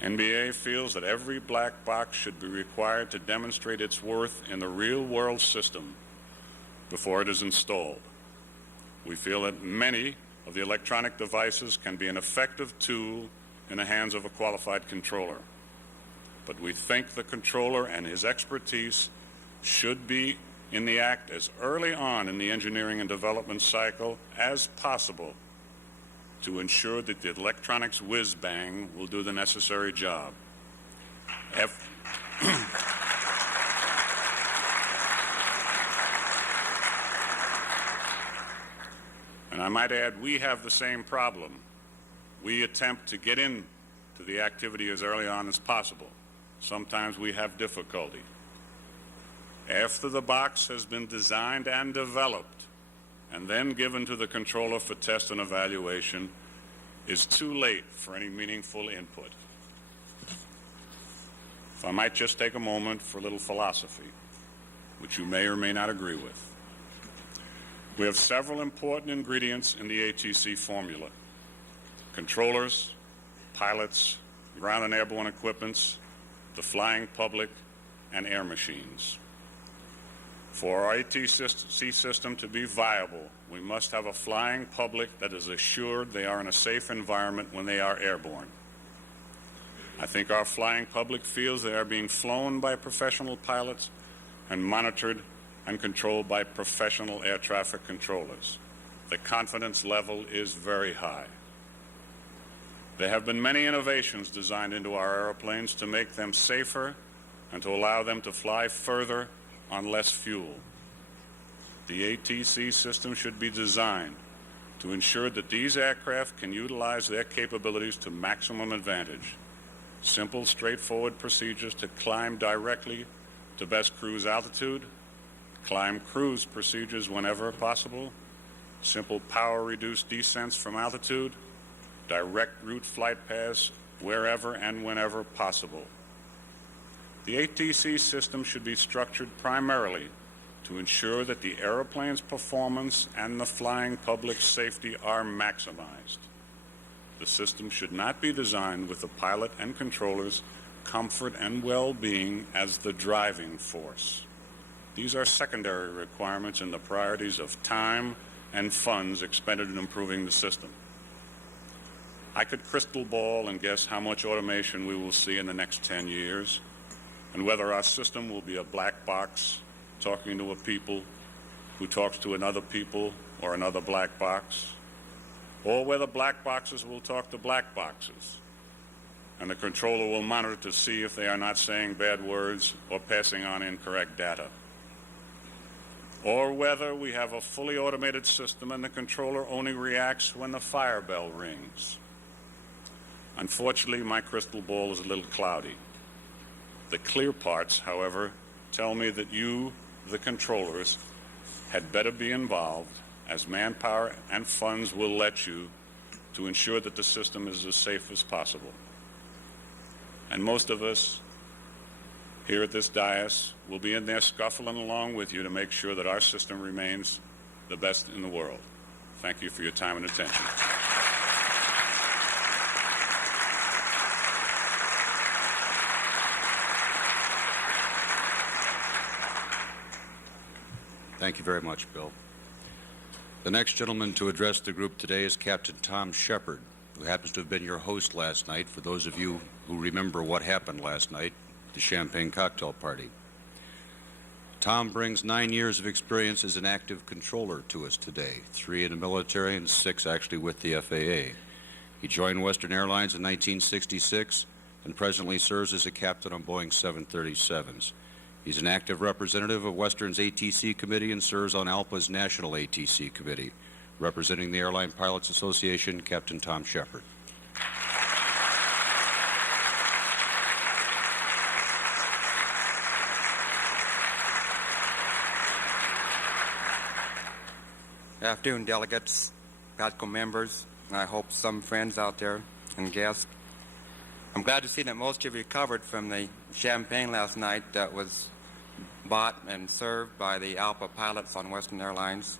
NBA feels that every black box should be required to demonstrate its worth in the real-world system before it is installed. We feel that many of the electronic devices can be an effective tool in the hands of a qualified controller. But we think the controller and his expertise should be in the act as early on in the engineering and development cycle as possible to ensure that the electronics whiz-bang will do the necessary job. And I might add, we have the same problem. We attempt to get into the activity as early on as possible. Sometimes we have difficulty. After the box has been designed and developed and then given to the controller for test and evaluation, it's too late for any meaningful input. If I might just take a moment for a little philosophy, which you may or may not agree with. We have several important ingredients in the ATC formula: controllers, pilots, ground and airborne equipments, the flying public, and air machines. For our ATC system to be viable, we must have a flying public that is assured they are in a safe environment when they are airborne. I think our flying public feels they are being flown by professional pilots and monitored and controlled by professional air traffic controllers. The confidence level is very high. There have been many innovations designed into our airplanes to make them safer and to allow them to fly further on less fuel. The ATC system should be designed to ensure that these aircraft can utilize their capabilities to maximum advantage. Simple, straightforward procedures to climb directly to best cruise altitude, climb cruise procedures whenever possible, simple power-reduced descents from altitude, direct route flight paths wherever and whenever possible. The ATC system should be structured primarily to ensure that the airplane's performance and the flying public's safety are maximized. The system should not be designed with the pilot and controller's comfort and well-being as the driving force. These are secondary requirements in the priorities of time and funds expended in improving the system. I could crystal ball and guess how much automation we will see in the next 10 years, and whether our system will be a black box talking to a people who talks to another people or another black box, or whether black boxes will talk to black boxes, and the controller will monitor to see if they are not saying bad words or passing on incorrect data, or whether we have a fully automated system and the controller only reacts when the fire bell rings. Unfortunately, my crystal ball is a little cloudy. The clear parts, however, tell me that you, the controllers, had better be involved, as manpower and funds will let you, to ensure that the system is as safe as possible. And most of us here at this dais will be in there scuffling along with you to make sure that our system remains the best in the world. Thank you for your time and attention. Thank you very much, Bill. The next gentleman to address the group today is Captain Tom Shepard, who happens to have been your host last night, for those of you who remember what happened last night, the champagne cocktail party. Tom brings 9 years of experience as an active controller to us today, 3 in the military and 6 actually with the FAA. He joined Western Airlines in 1966 and presently serves as a captain on Boeing 737s. He's an active representative of Western's ATC Committee and serves on ALPA's National ATC Committee. Representing the Airline Pilots Association, Captain Tom Shepard. Good afternoon, delegates, PATCO members, and I hope some friends out there and guests. I'm glad to see that most of you recovered from the champagne last night that was bought and served by the ALPA pilots on Western Airlines.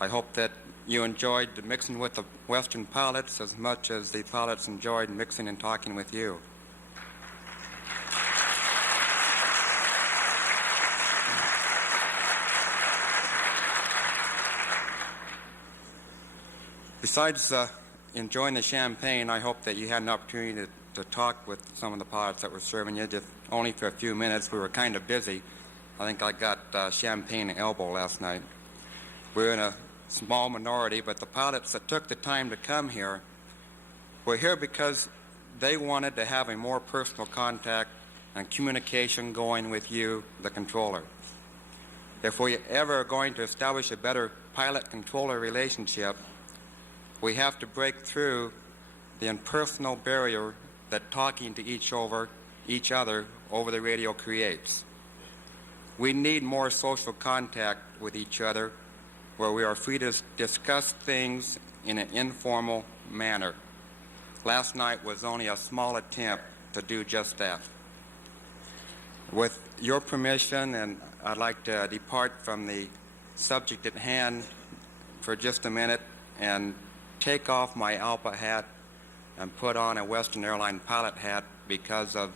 I hope that you enjoyed mixing with the Western pilots as much as the pilots enjoyed mixing and talking with you. Besides enjoying the champagne, I hope that you had an opportunity to talk with some of the pilots that were serving you, just only for a few minutes. We were kind of busy. I think I got champagne elbow last night. We're in a small minority, but the pilots that took the time to come here were here because they wanted to have a more personal contact and communication going with you, the controller. If we ever are going to establish a better pilot-controller relationship, we have to break through the impersonal barrier that talking to each other over the radio creates. We need more social contact with each other where we are free to discuss things in an informal manner. Last night was only a small attempt to do just that. With your permission, and I'd like to depart from the subject at hand for just a minute and take off my ALPA hat and put on a Western Airline pilot hat because of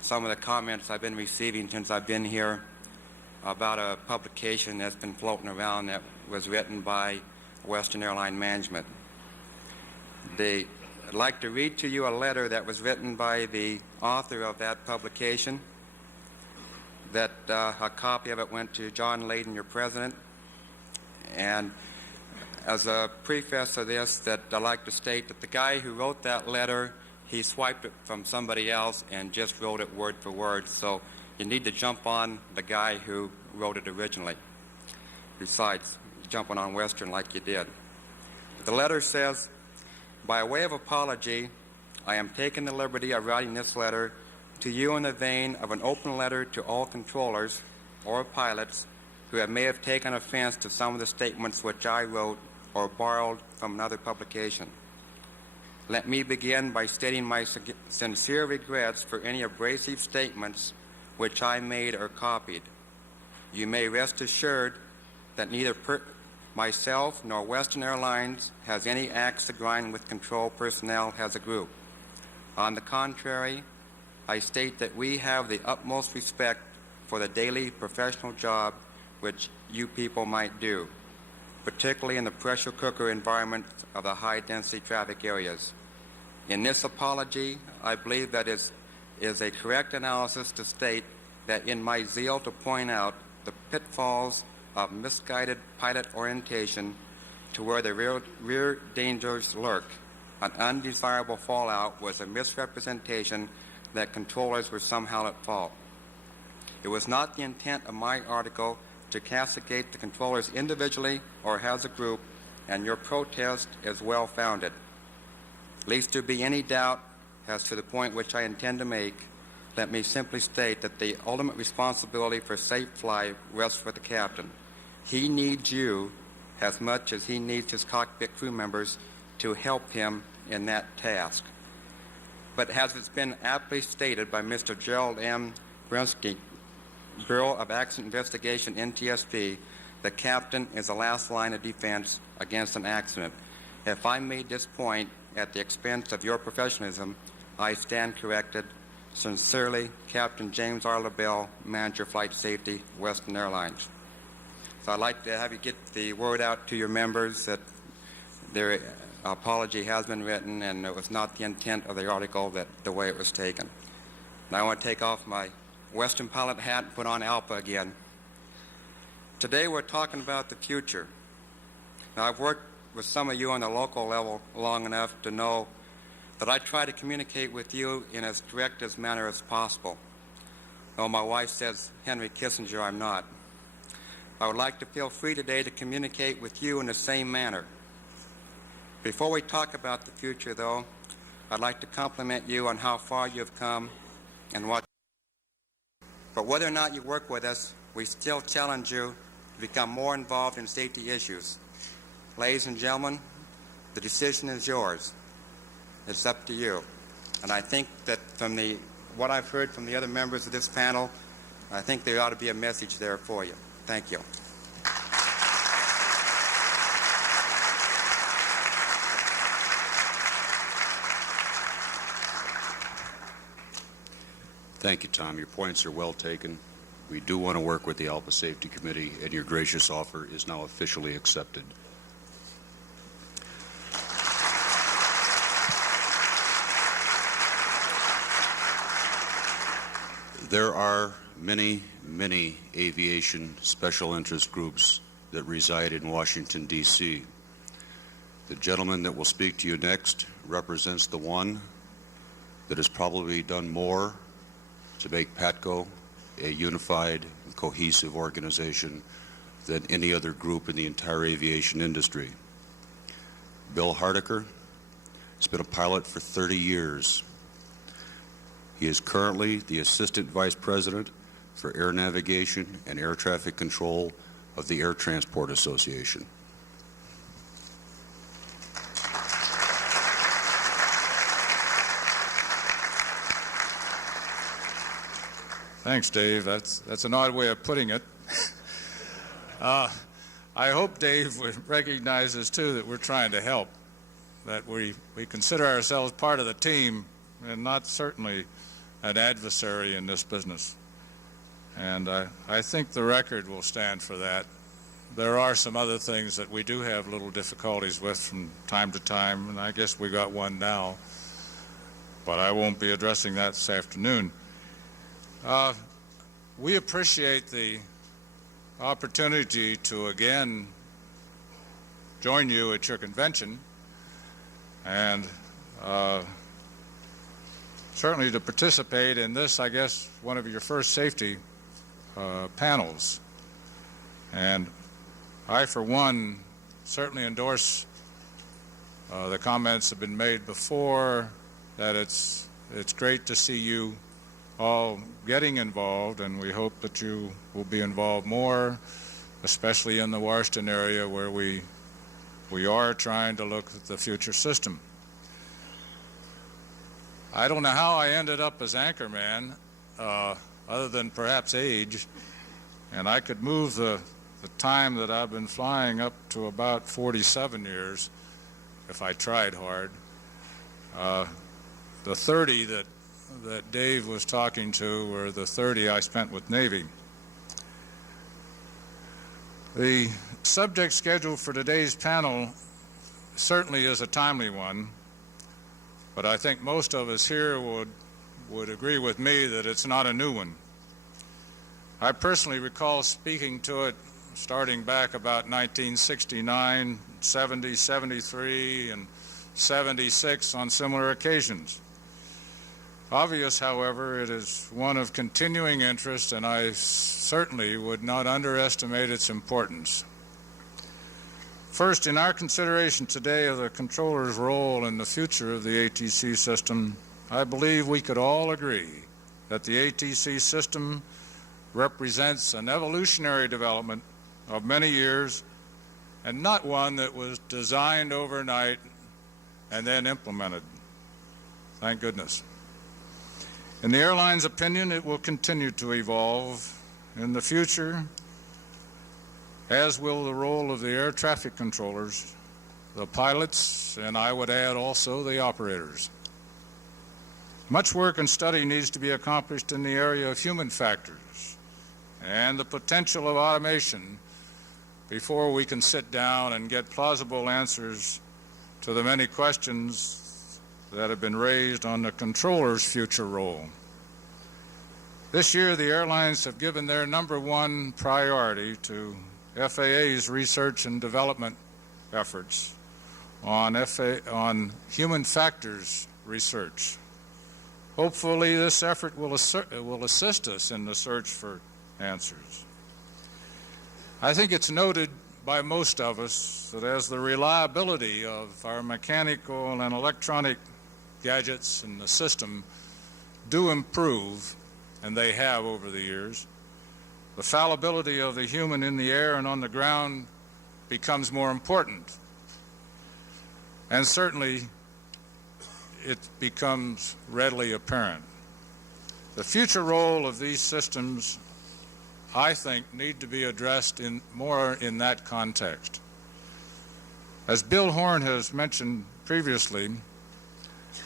some of the comments I've been receiving since I've been here about a publication that's been floating around that was written by Western Airline management. I'd like to read to you a letter that was written by the author of that publication, that a copy of it went to John Layden, your president, and as a preface of this, that I'd like to state that the guy who wrote that letter, he swiped it from somebody else and just wrote it word for word. So you need to jump on the guy who wrote it originally, besides jumping on Western like you did. The letter says, by way of apology, I am taking the liberty of writing this letter to you in the vein of an open letter to all controllers or pilots who may have taken offense to some of the statements which I wrote or borrowed from another publication. Let me begin by stating my sincere regrets for any abrasive statements which I made or copied. You may rest assured that neither myself nor Western Airlines has any axe to grind with control personnel as a group. On the contrary, I state that we have the utmost respect for the daily professional job which you people might do, particularly in the pressure cooker environment of the high-density traffic areas. In this apology, I believe that is a correct analysis to state that in my zeal to point out the pitfalls of misguided pilot orientation to where the rear dangers lurk, an undesirable fallout was a misrepresentation that controllers were somehow at fault. It was not the intent of my article to castigate the controllers individually or as a group, and your protest is well-founded. Lest there be any doubt as to the point which I intend to make, let me simply state that the ultimate responsibility for safe flight rests with the captain. He needs you as much as he needs his cockpit crew members to help him in that task. But as it's been aptly stated by Mr. Gerald M. Brunsky, Bureau of Accident Investigation, NTSB, the captain is the last line of defense against an accident. If I made this point at the expense of your professionalism, I stand corrected. Sincerely, Captain James R. LaBelle, Manager Flight Safety, Western Airlines. So I'd like to have you get the word out to your members that their apology has been written and it was not the intent of the article that the way it was taken. And I want to take off my Western pilot hat and put on Alpha again. Today we're talking about the future. Now, I've worked with some of you on the local level long enough to know that I try to communicate with you in as direct a manner as possible. Though my wife says, Henry Kissinger, I'm not. I would like to feel free today to communicate with you in the same manner. Before we talk about the future, though, I'd like to compliment you on how far you've come and what. But whether or not you work with us, we still challenge you to become more involved in safety issues. Ladies and gentlemen, the decision is yours. It's up to you. And I think that from what I've heard from the other members of this panel, I think there ought to be a message there for you. Thank you. Thank you, Tom. Your points are well taken. We do want to work with the ALPA Safety Committee, and your gracious offer is now officially accepted. There are many, many aviation special interest groups that reside in Washington, D.C. The gentleman that will speak to you next represents the one that has probably done more to make PATCO a unified and cohesive organization than any other group in the entire aviation industry. Bill Hardiker has been a pilot for 30 years. He is currently the Assistant Vice President for Air Navigation and Air Traffic Control of the Air Transport Association. Thanks, Dave. That's an odd way of putting it. I hope Dave recognizes, too, that we're trying to help, that we consider ourselves part of the team and not certainly an adversary in this business. And I think the record will stand for that. There are some other things that we do have little difficulties with from time to time, and I guess we got one now, but I won't be addressing that this afternoon. We appreciate the opportunity to again join you at your convention and certainly to participate in this, I guess, one of your first safety panels. And I, for one, certainly endorse the comments that have been made before, that it's great to see you all getting involved, and we hope that you will be involved more, especially in the Washington area where we are trying to look at the future system. I don't know how I ended up as anchorman, other than perhaps age, and I could move the time that I've been flying up to about 47 years if I tried hard. The 30 that Dave was talking to were the 30 I spent with Navy. The subject scheduled for today's panel certainly is a timely one, but I think most of us here would agree with me that it's not a new one. I personally recall speaking to it starting back about 1969, 70, 73, and 76 on similar occasions. Obvious, however, it is one of continuing interest, and I certainly would not underestimate its importance. First, in our consideration today of the controller's role in the future of the ATC system, I believe we could all agree that the ATC system represents an evolutionary development of many years and not one that was designed overnight and then implemented. Thank goodness. In the airline's opinion, it will continue to evolve in the future, as will the role of the air traffic controllers, the pilots, and I would add also the operators. Much work and study needs to be accomplished in the area of human factors and the potential of automation before we can sit down and get plausible answers to the many questions that have been raised on the controller's future role. This year, the airlines have given their number one priority to FAA's research and development efforts on human factors research. Hopefully, this effort will assist us in the search for answers. I think it's noted by most of us that as the reliability of our mechanical and electronic gadgets and the system do improve, and they have over the years, the fallibility of the human in the air and on the ground becomes more important. And certainly, it becomes readily apparent. The future role of these systems, I think, need to be addressed more in that context. As Bill Horn has mentioned previously,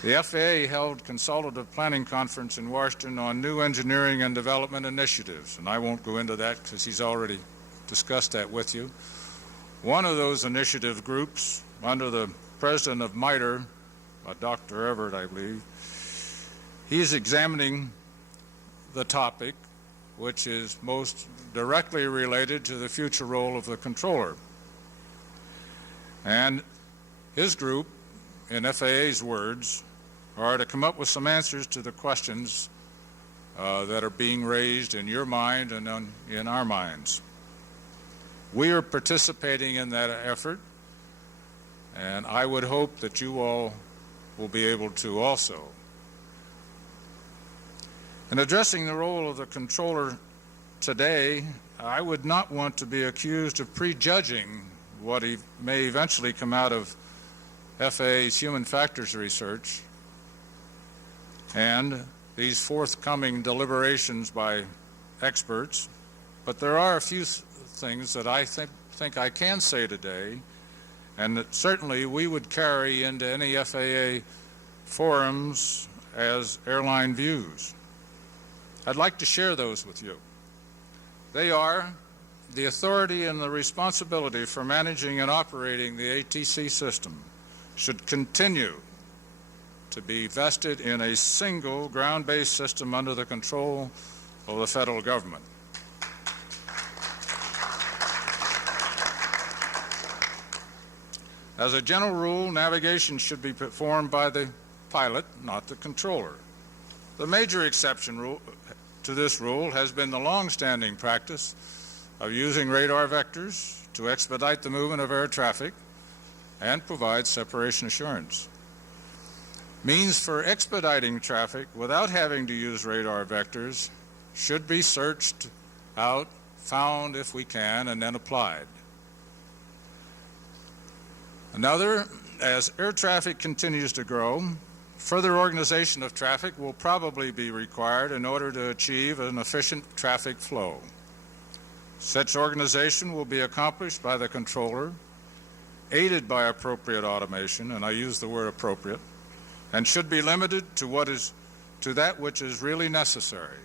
the FAA held consultative planning conference in Washington on new engineering and development initiatives, and I won't go into that because he's already discussed that with you. One of those initiative groups, under the president of MITRE, Dr. Everett, I believe, he's examining the topic which is most directly related to the future role of the controller. And his group, in FAA's words, are to come up with some answers to the questions that are being raised in your mind and in our minds. We are participating in that effort, and I would hope that you all will be able to also. In addressing the role of the controller today, I would not want to be accused of prejudging what may eventually come out of FAA's human factors research and these forthcoming deliberations by experts, but there are a few things that I think I can say today, and that certainly we would carry into any FAA forums as airline views. I'd like to share those with you. They are: the authority and the responsibility for managing and operating the ATC system should continue to be vested in a single ground-based system under the control of the federal government. As a general rule, navigation should be performed by the pilot, not the controller. The major exception to this rule has been the long-standing practice of using radar vectors to expedite the movement of air traffic and provide separation assurance. Means for expediting traffic without having to use radar vectors should be searched out, found if we can, and then applied. Another, as air traffic continues to grow, further organization of traffic will probably be required in order to achieve an efficient traffic flow. Such organization will be accomplished by the controller, aided by appropriate automation, and I use the word appropriate, and should be limited to that which is really necessary.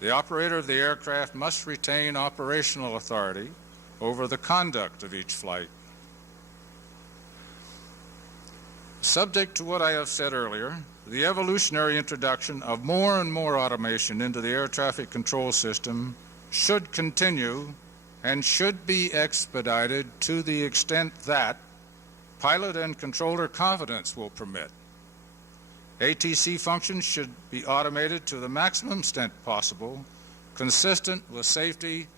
The operator of the aircraft must retain operational authority over the conduct of each flight. Subject to what I have said earlier, the evolutionary introduction of more and more automation into the air traffic control system should continue and should be expedited to the extent that pilot and controller confidence will permit. ATC functions should be automated to the maximum extent possible, consistent with safety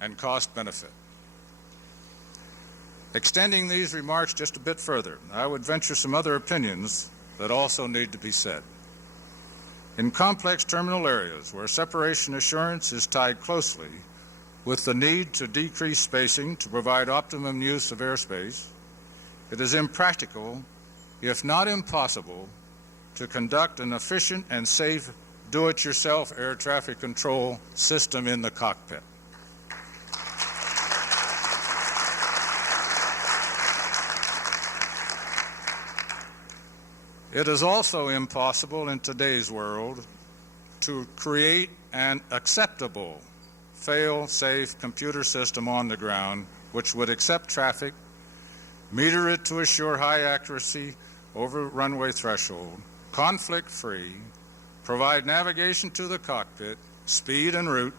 and cost benefit. Extending these remarks just a bit further, I would venture some other opinions that also need to be said. In complex terminal areas where separation assurance is tied closely with the need to decrease spacing to provide optimum use of airspace, it is impractical, if not impossible, to conduct an efficient and safe do-it-yourself air traffic control system in the cockpit. It is also impossible in today's world to create an acceptable fail-safe computer system on the ground which would accept traffic, meter it to assure high accuracy over runway threshold, conflict-free, provide navigation to the cockpit, speed and route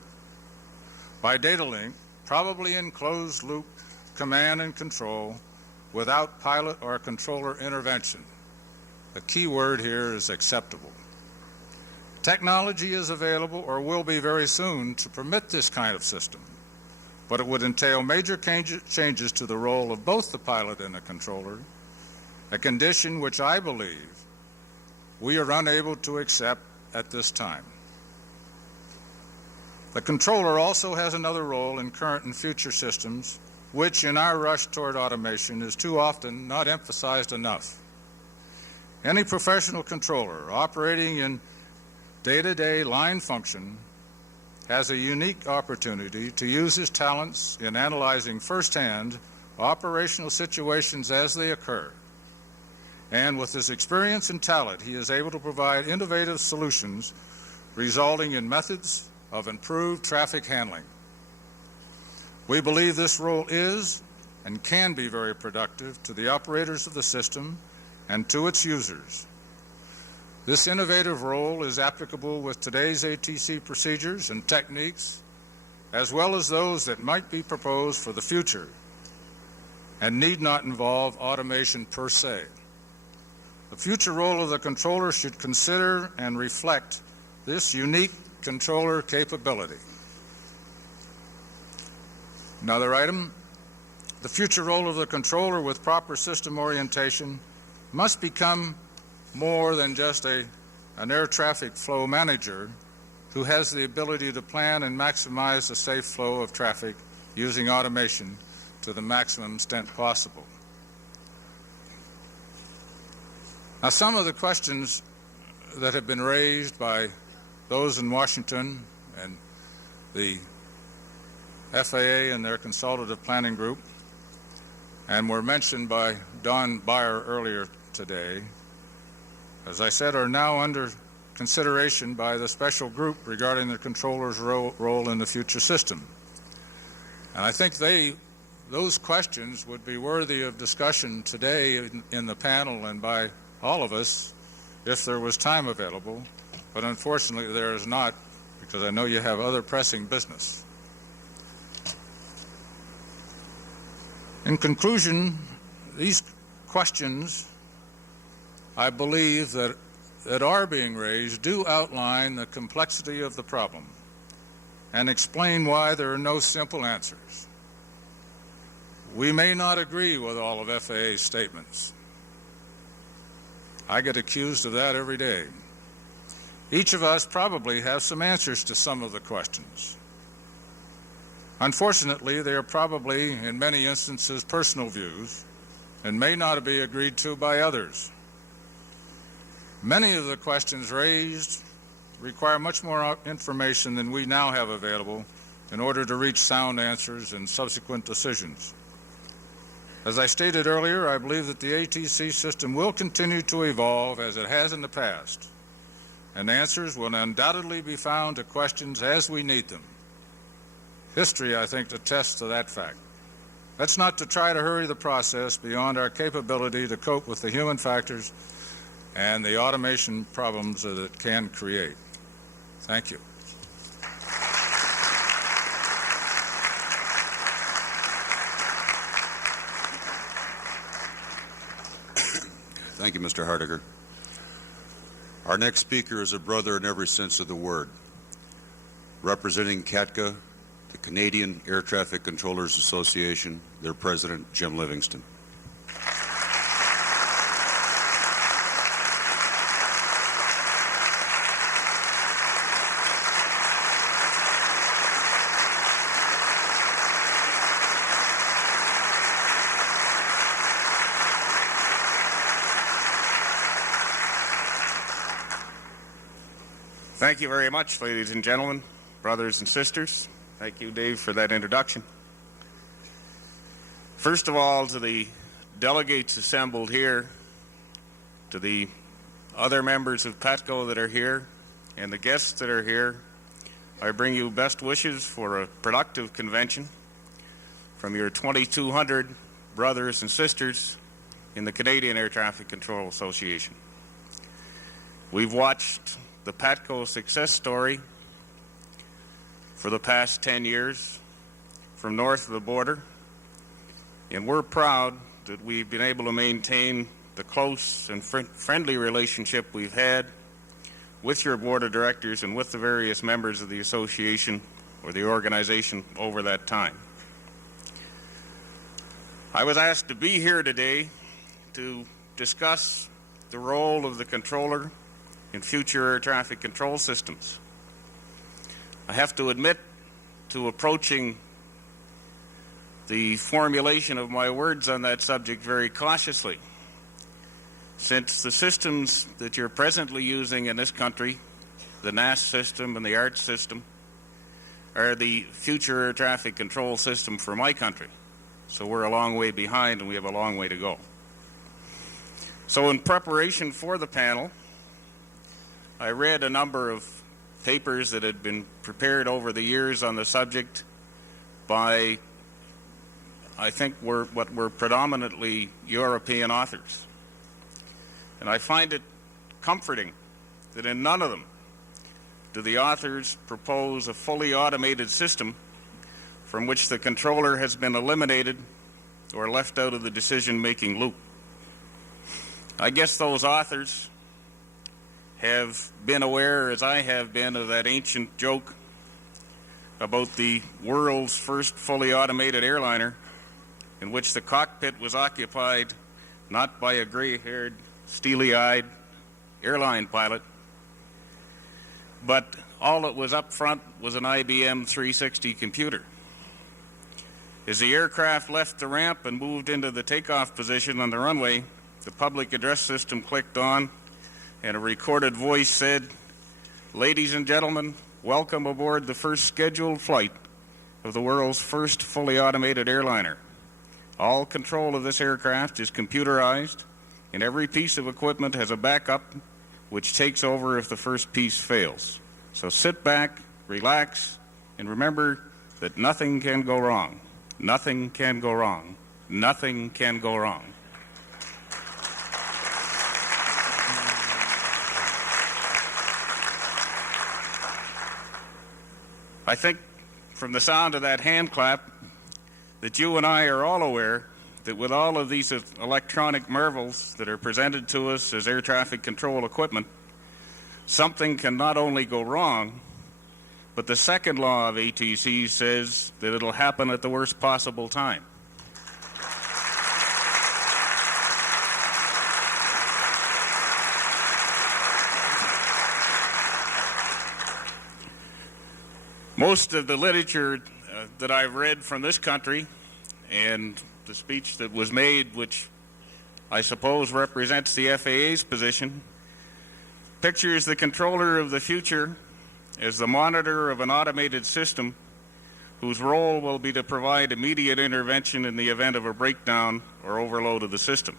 by data link, probably in closed-loop command and control without pilot or controller intervention. The key word here is acceptable. Technology is available or will be very soon to permit this kind of system, but it would entail major changes to the role of both the pilot and the controller, a condition which I believe we are unable to accept at this time. The controller also has another role in current and future systems, which in our rush toward automation is too often not emphasized enough. Any professional controller operating in day-to-day line function has a unique opportunity to use his talents in analyzing firsthand operational situations as they occur. And with his experience and talent, he is able to provide innovative solutions resulting in methods of improved traffic handling. We believe this role is and can be very productive to the operators of the system and to its users. This innovative role is applicable with today's ATC procedures and techniques, as well as those that might be proposed for the future and need not involve automation per se. The future role of the controller should consider and reflect this unique controller capability. Another item, the future role of the controller with proper system orientation must become more than just an air traffic flow manager who has the ability to plan and maximize the safe flow of traffic using automation to the maximum extent possible. Now, some of the questions that have been raised by those in Washington and the FAA and their consultative planning group, and were mentioned by Don Beyer earlier today, as I said, are now under consideration by the special group regarding the controller's role in the future system. And I think those questions would be worthy of discussion today in the panel and by all of us if there was time available, but unfortunately there is not, because I know you have other pressing business. In conclusion, these questions, I believe, that are being raised do outline the complexity of the problem and explain why there are no simple answers. We may not agree with all of FAA's statements. I get accused of that every day. Each of us probably has some answers to some of the questions. Unfortunately, they are probably, in many instances, personal views and may not be agreed to by others. Many of the questions raised require much more information than we now have available in order to reach sound answers and subsequent decisions. As I stated earlier, I believe that the ATC system will continue to evolve as it has in the past, and answers will undoubtedly be found to questions as we need them. History, I think, attests to that fact. That's not to try to hurry the process beyond our capability to cope with the human factors and the automation problems that it can create. Thank you. Thank you, Mr. Hardiger. Our next speaker is a brother in every sense of the word. Representing CATCO, the Canadian Air Traffic Controllers Association, their president, Jim Livingston. Thank you very much, ladies and gentlemen, brothers and sisters. Thank you, Dave, for that introduction. First of all, to the delegates assembled here, to the other members of PATCO that are here, and the guests that are here, I bring you best wishes for a productive convention from your 2,200 brothers and sisters in the Canadian Air Traffic Control Association. We've watched the PATCO success story for the past 10 years from north of the border, and we're proud that we've been able to maintain the close and friendly relationship we've had with your board of directors and with the various members of the association or the organization over that time. I was asked to be here today to discuss the role of the controller in future air traffic control systems. I have to admit to approaching the formulation of my words on that subject very cautiously, since the systems that you're presently using in this country, the NAS system and the ART system, are the future air traffic control system for my country. So we're a long way behind and we have a long way to go. So in preparation for the panel, I read a number of papers that had been prepared over the years on the subject by, I think, what were predominantly European authors. And I find it comforting that in none of them do the authors propose a fully automated system from which the controller has been eliminated or left out of the decision-making loop. I guess those authors have been aware, as I have been, of that ancient joke about the world's first fully automated airliner in which the cockpit was occupied not by a gray-haired, steely-eyed airline pilot, but all that was up front was an IBM 360 computer. As the aircraft left the ramp and moved into the takeoff position on the runway, the public address system clicked on and a recorded voice said, "Ladies and gentlemen, welcome aboard the first scheduled flight of the world's first fully automated airliner. All control of this aircraft is computerized, and every piece of equipment has a backup which takes over if the first piece fails. So sit back, relax, and remember that nothing can go wrong. Nothing can go wrong. Nothing can go wrong." I think from the sound of that hand clap that you and I are all aware that with all of these electronic marvels that are presented to us as air traffic control equipment, something can not only go wrong, but the second law of ATC says that it'll happen at the worst possible time. Most of the literature that I've read from this country and the speech that was made, which I suppose represents the FAA's position, pictures the controller of the future as the monitor of an automated system whose role will be to provide immediate intervention in the event of a breakdown or overload of the system.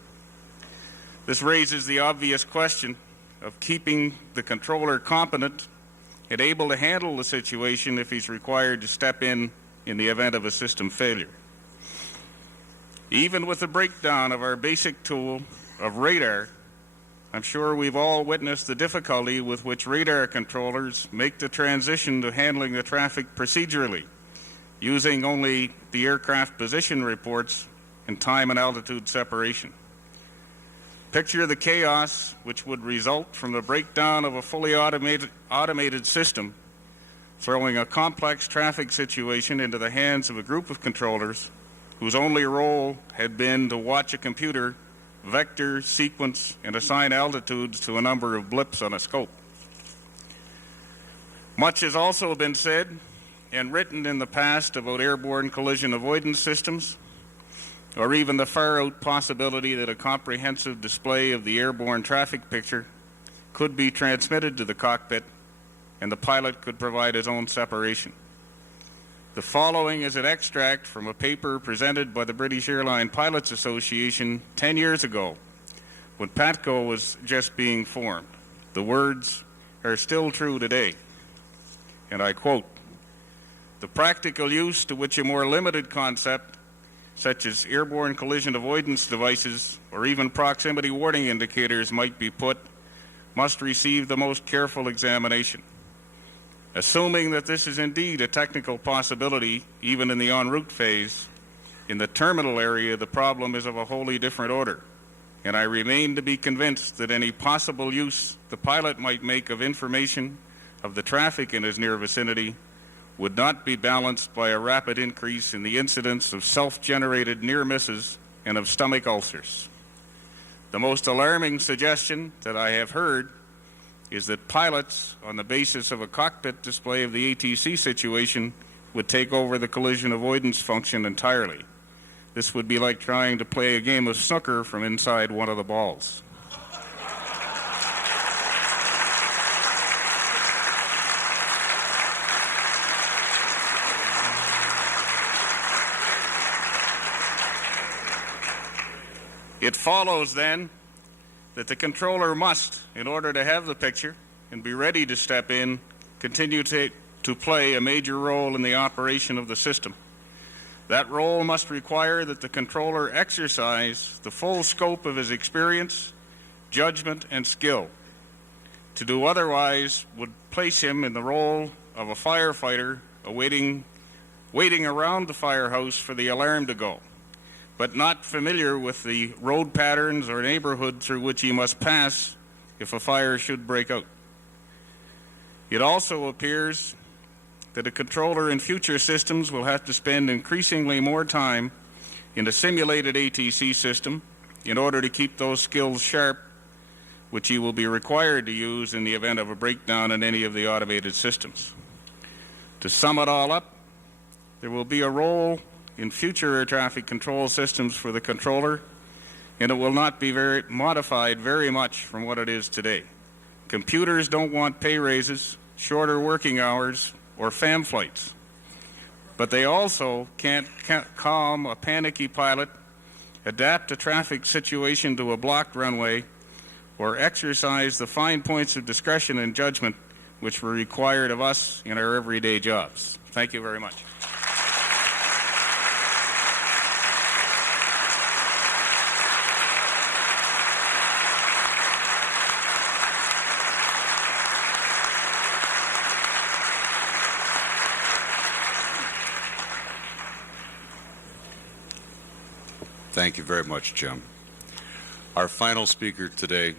This raises the obvious question of keeping the controller competent and able to handle the situation if he's required to step in the event of a system failure. Even with the breakdown of our basic tool of radar, I'm sure we've all witnessed the difficulty with which radar controllers make the transition to handling the traffic procedurally, using only the aircraft position reports and time and altitude separation. Picture the chaos which would result from the breakdown of a fully automated system, throwing a complex traffic situation into the hands of a group of controllers whose only role had been to watch a computer vector, sequence, and assign altitudes to a number of blips on a scope. Much has also been said and written in the past about airborne collision avoidance systems, or even the far-out possibility that a comprehensive display of the airborne traffic picture could be transmitted to the cockpit and the pilot could provide his own separation. The following is an extract from a paper presented by the British Airline Pilots Association 10 years ago when PATCO was just being formed. The words are still true today. and I quote, "The practical use to which a more limited concept, such as airborne collision avoidance devices or even proximity warning indicators might be put, must receive the most careful examination. Assuming that this is indeed a technical possibility, even in the en route phase, in the terminal area the problem is of a wholly different order, and I remain to be convinced that any possible use the pilot might make of information of the traffic in his near vicinity would not be balanced by a rapid increase in the incidence of self-generated near misses and of stomach ulcers. The most alarming suggestion that I have heard is that pilots, on the basis of a cockpit display of the ATC situation, would take over the collision avoidance function entirely. This would be like trying to play a game of snooker from inside one of the balls." It follows, then, that the controller must, in order to have the picture and be ready to step in, continue to play a major role in the operation of the system. That role must require that the controller exercise the full scope of his experience, judgment, and skill. To do otherwise would place him in the role of a firefighter waiting around the firehouse for the alarm to go, but not familiar with the road patterns or neighborhood through which he must pass if a fire should break out. It also appears that a controller in future systems will have to spend increasingly more time in a simulated ATC system in order to keep those skills sharp, which he will be required to use in the event of a breakdown in any of the automated systems. To sum it all up, there will be a role in future air traffic control systems for the controller, and it will not be modified very much from what it is today. Computers don't want pay raises, shorter working hours, or FAM flights. But they also can't calm a panicky pilot, adapt a traffic situation to a blocked runway, or exercise the fine points of discretion and judgment which were required of us in our everyday jobs. Thank you very much. Thank you very much, Jim. Our final speaker today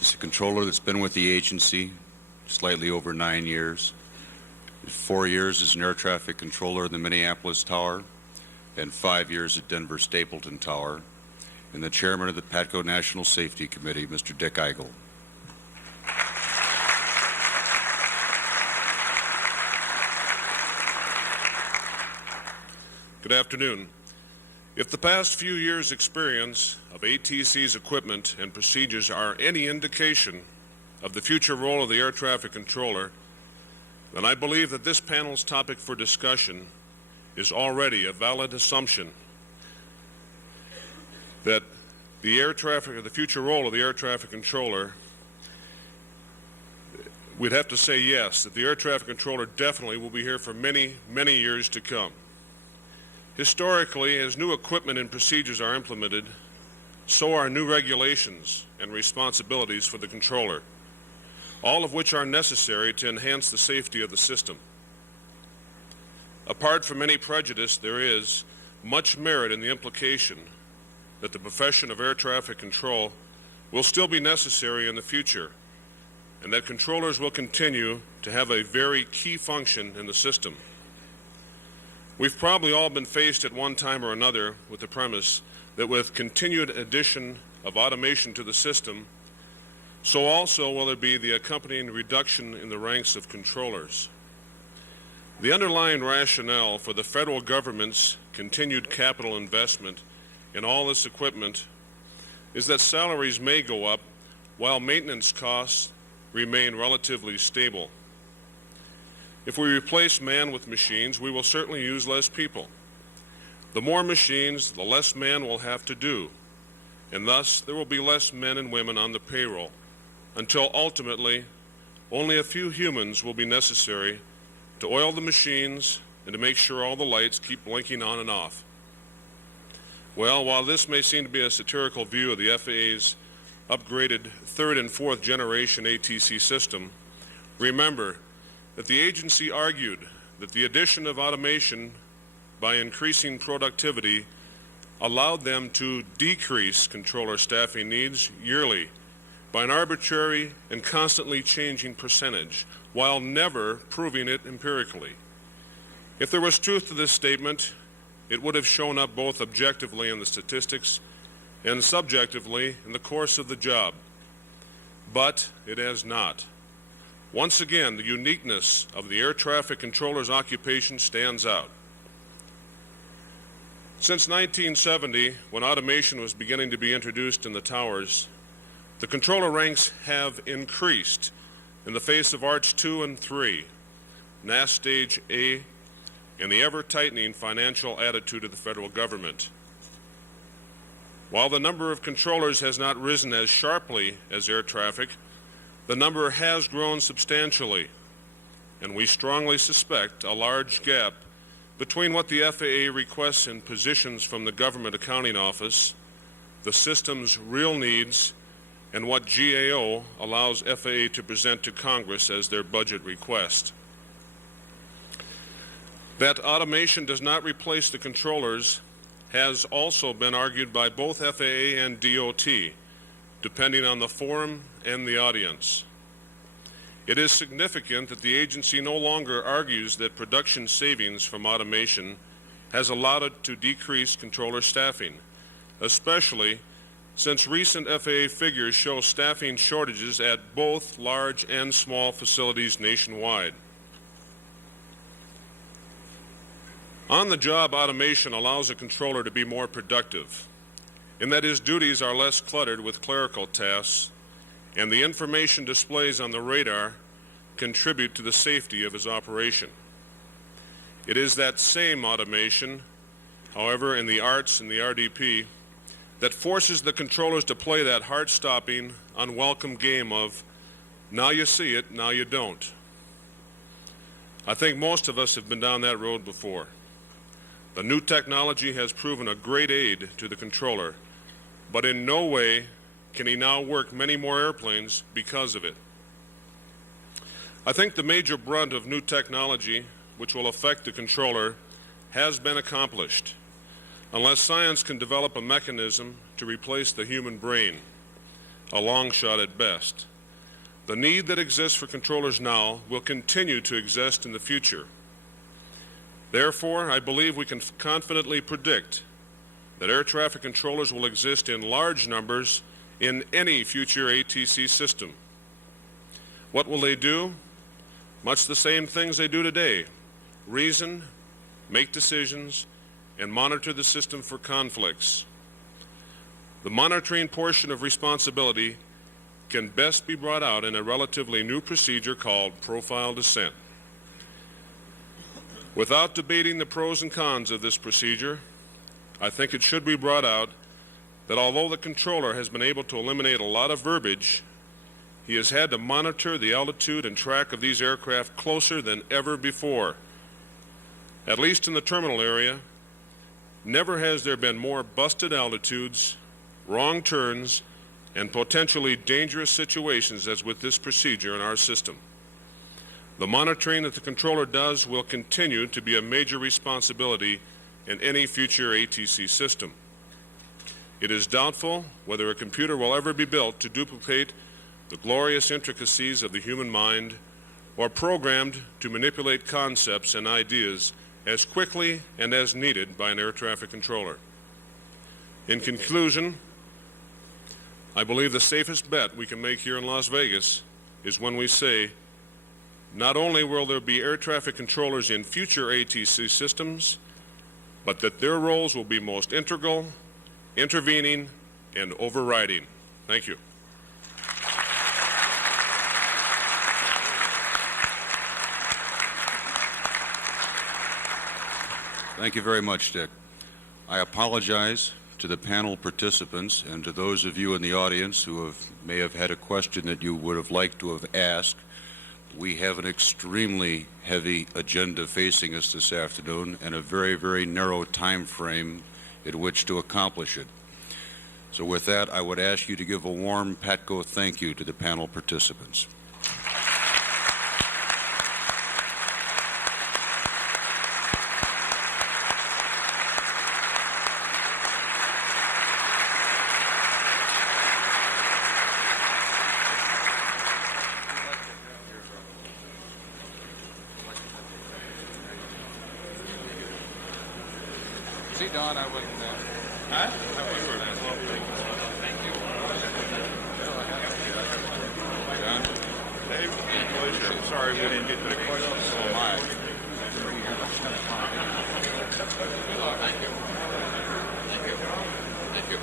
is a controller that's been with the agency slightly over 9 years. 4 years as an air traffic controller in the Minneapolis Tower and 5 years at Denver Stapleton Tower, and the chairman of the PATCO National Safety Committee, Mr. Dick Eigel. Good afternoon. If the past few years' experience of ATC's equipment and procedures are any indication of the future role of the air traffic controller, then I believe that this panel's topic for discussion is already a valid assumption that the future role of the air traffic controller, we'd have to say yes, that the air traffic controller definitely will be here for many, many years to come. Historically, as new equipment and procedures are implemented, so are new regulations and responsibilities for the controller, all of which are necessary to enhance the safety of the system. Apart from any prejudice, there is much merit in the implication that the profession of air traffic control will still be necessary in the future, and that controllers will continue to have a very key function in the system. We've probably all been faced at one time or another with the premise that with continued addition of automation to the system, so also will there be the accompanying reduction in the ranks of controllers. The underlying rationale for the federal government's continued capital investment in all this equipment is that salaries may go up while maintenance costs remain relatively stable. If we replace man with machines, we will certainly use less people. The more machines, the less man will have to do, and thus there will be less men and women on the payroll, until ultimately only a few humans will be necessary to oil the machines and to make sure all the lights keep blinking on and off. Well, while this may seem to be a satirical view of the FAA's upgraded third and fourth generation ATC system, remember that the agency argued that the addition of automation by increasing productivity allowed them to decrease controller staffing needs yearly by an arbitrary and constantly changing percentage, while never proving it empirically. If there was truth to this statement, it would have shown up both objectively in the statistics and subjectively in the course of the job. But it has not. Once again, the uniqueness of the air traffic controller's occupation stands out. Since 1970, when automation was beginning to be introduced in the towers, the controller ranks have increased in the face of Arch 2 and 3, NAS Stage A, and the ever-tightening financial attitude of the federal government. While the number of controllers has not risen as sharply as air traffic, the number has grown substantially, and we strongly suspect a large gap between what the FAA requests in positions from the Government Accounting Office, the system's real needs, and what GAO allows FAA to present to Congress as their budget request. That automation does not replace the controllers has also been argued by both FAA and DOT, depending on the forum and the audience. It is significant that the agency no longer argues that production savings from automation has allowed it to decrease controller staffing, especially since recent FAA figures show staffing shortages at both large and small facilities nationwide. On-the-job automation allows a controller to be more productive, in that his duties are less cluttered with clerical tasks, and the information displays on the radar contribute to the safety of his operation. It is that same automation, however, in the ARTS and the RDP, that forces the controllers to play that heart-stopping, unwelcome game of, now you see it, now you don't. I think most of us have been down that road before. The new technology has proven a great aid to the controller, but in no way can he now work many more airplanes because of it. I think the major brunt of new technology, which will affect the controller, has been accomplished, unless science can develop a mechanism to replace the human brain, a long shot at best. The need that exists for controllers now will continue to exist in the future. Therefore, I believe we can confidently predict that air traffic controllers will exist in large numbers in any future ATC system. What will they do? Much the same things they do today: reason, make decisions, and monitor the system for conflicts. The monitoring portion of responsibility can best be brought out in a relatively new procedure called profile descent. Without debating the pros and cons of this procedure, I think it should be brought out that although the controller has been able to eliminate a lot of verbiage, he has had to monitor the altitude and track of these aircraft closer than ever before. At least in the terminal area, never has there been more busted altitudes, wrong turns, and potentially dangerous situations as with this procedure in our system. The monitoring that the controller does will continue to be a major responsibility in any future ATC system. It is doubtful whether a computer will ever be built to duplicate the glorious intricacies of the human mind, or programmed to manipulate concepts and ideas as quickly and as needed by an air traffic controller. In conclusion, I believe the safest bet we can make here in Las Vegas is when we say, not only will there be air traffic controllers in future ATC systems, but that their roles will be most integral, intervening, and overriding. Thank you. Thank you very much, Dick. I apologize to the panel participants and to those of you in the audience who may have had a question that you would have liked to have asked. we have an extremely heavy agenda facing us this afternoon and a very, very narrow time frame in which to accomplish it. So with that, I would ask you to give a warm PATCO thank you to the panel participants. See, Don, I wasn't there. Huh? Thank you. John? Dave, pleasure. I'm sorry we didn't get to the questions. So am I. Thank you. Thank you. Thank you.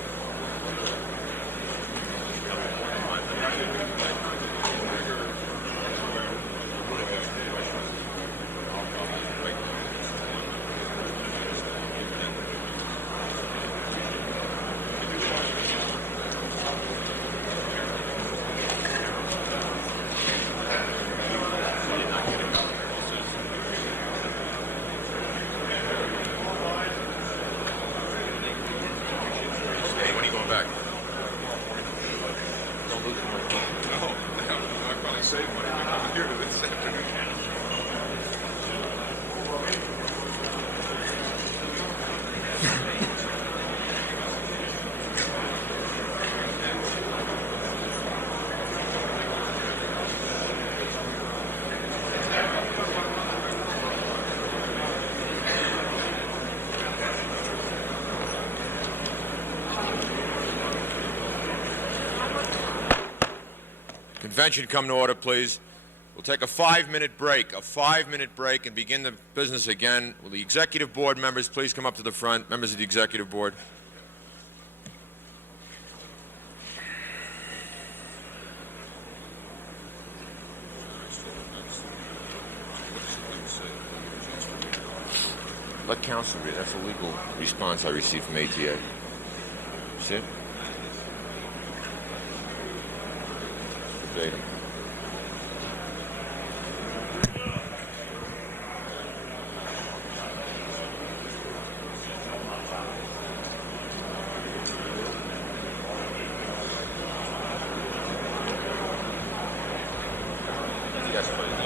Convention come to order, please. We'll take a 5-minute break, and begin the business again. Will the executive board members please come up to the front, members of the executive board? Let counsel read. That's a legal response I received from ATA. See it? Verbatim. Yes, please.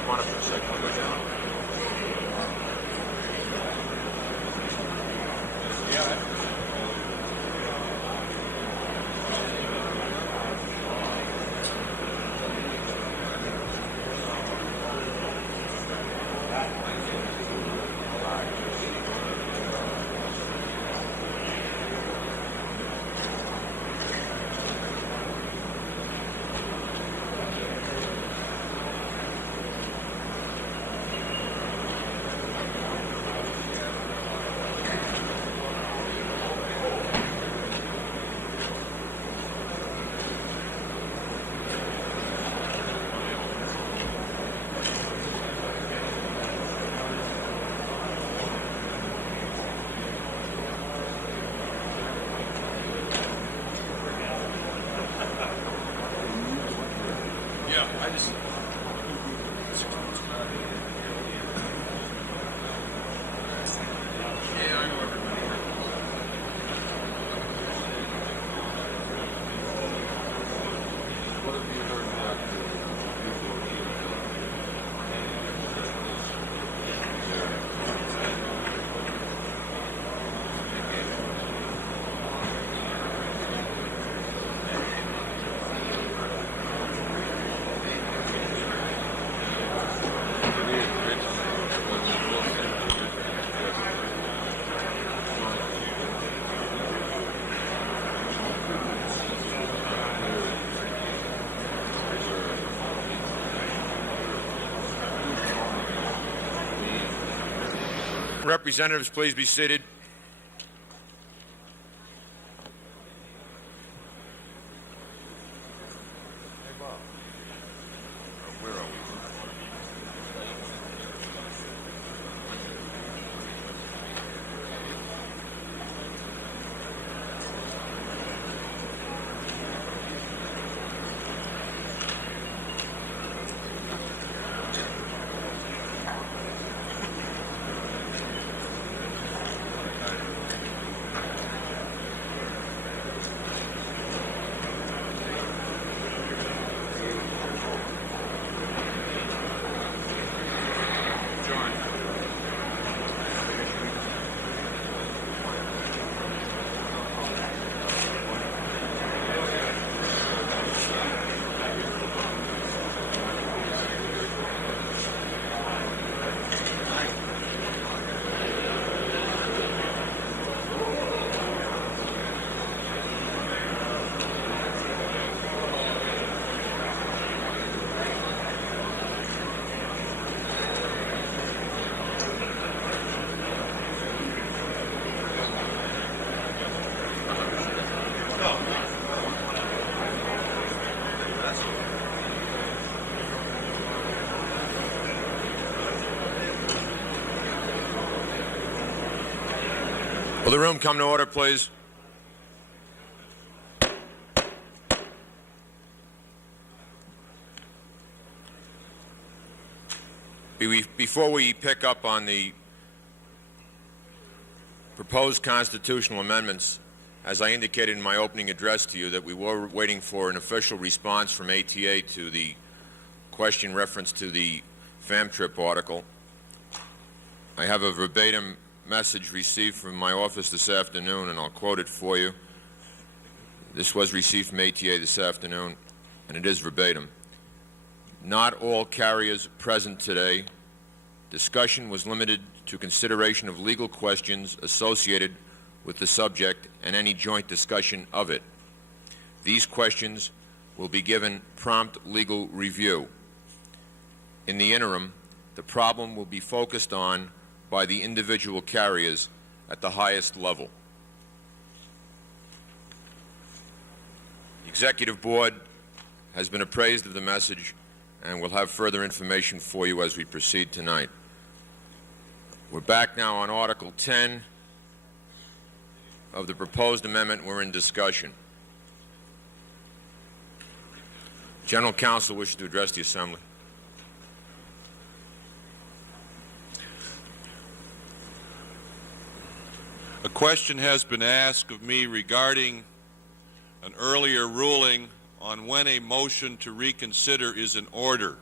Come on up for a second. I'll go down. Representatives, please be seated. Where are we? Will the room come to order, please? Before we pick up on the proposed constitutional amendments, as I indicated in my opening address to you, that we were waiting for an official response from ATA to the question reference to the fam trip article. I have a verbatim message received from my office this afternoon, and I'll quote it for you. This was received from ATA this afternoon, and it is verbatim. Not all carriers present today. Discussion was limited to consideration of legal questions associated with the subject and any joint discussion of it. These questions will be given prompt legal review. In the interim, the problem will be focused on by the individual carriers at the highest level. The Executive Board has been appraised of the message and will have further information for you as we proceed tonight. We're back now on Article 10 of the proposed amendment. We're in discussion. General Counsel wishes to address the Assembly. A question has been asked of me regarding an earlier ruling on when a motion to reconsider is in order.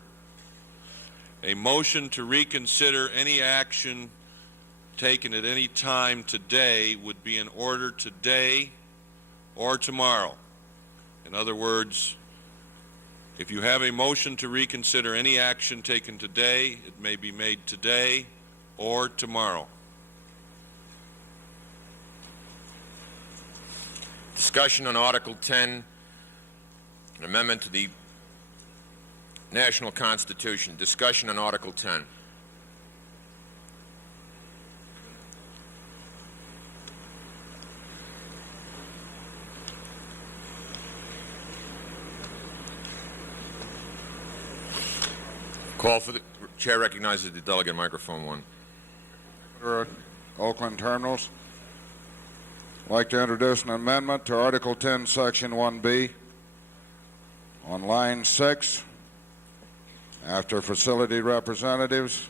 A motion to reconsider any action taken at any time today would be in order today or tomorrow. In other words, if you have a motion to reconsider any action taken today, it may be made today or tomorrow. Discussion on Article 10, an amendment to the National Constitution. Discussion on Article 10. Call for the chair recognizes the delegate, microphone 1. Oakland Terminals. I'd like to introduce an amendment to Article 10, Section 1B. On line 6, after facility representatives,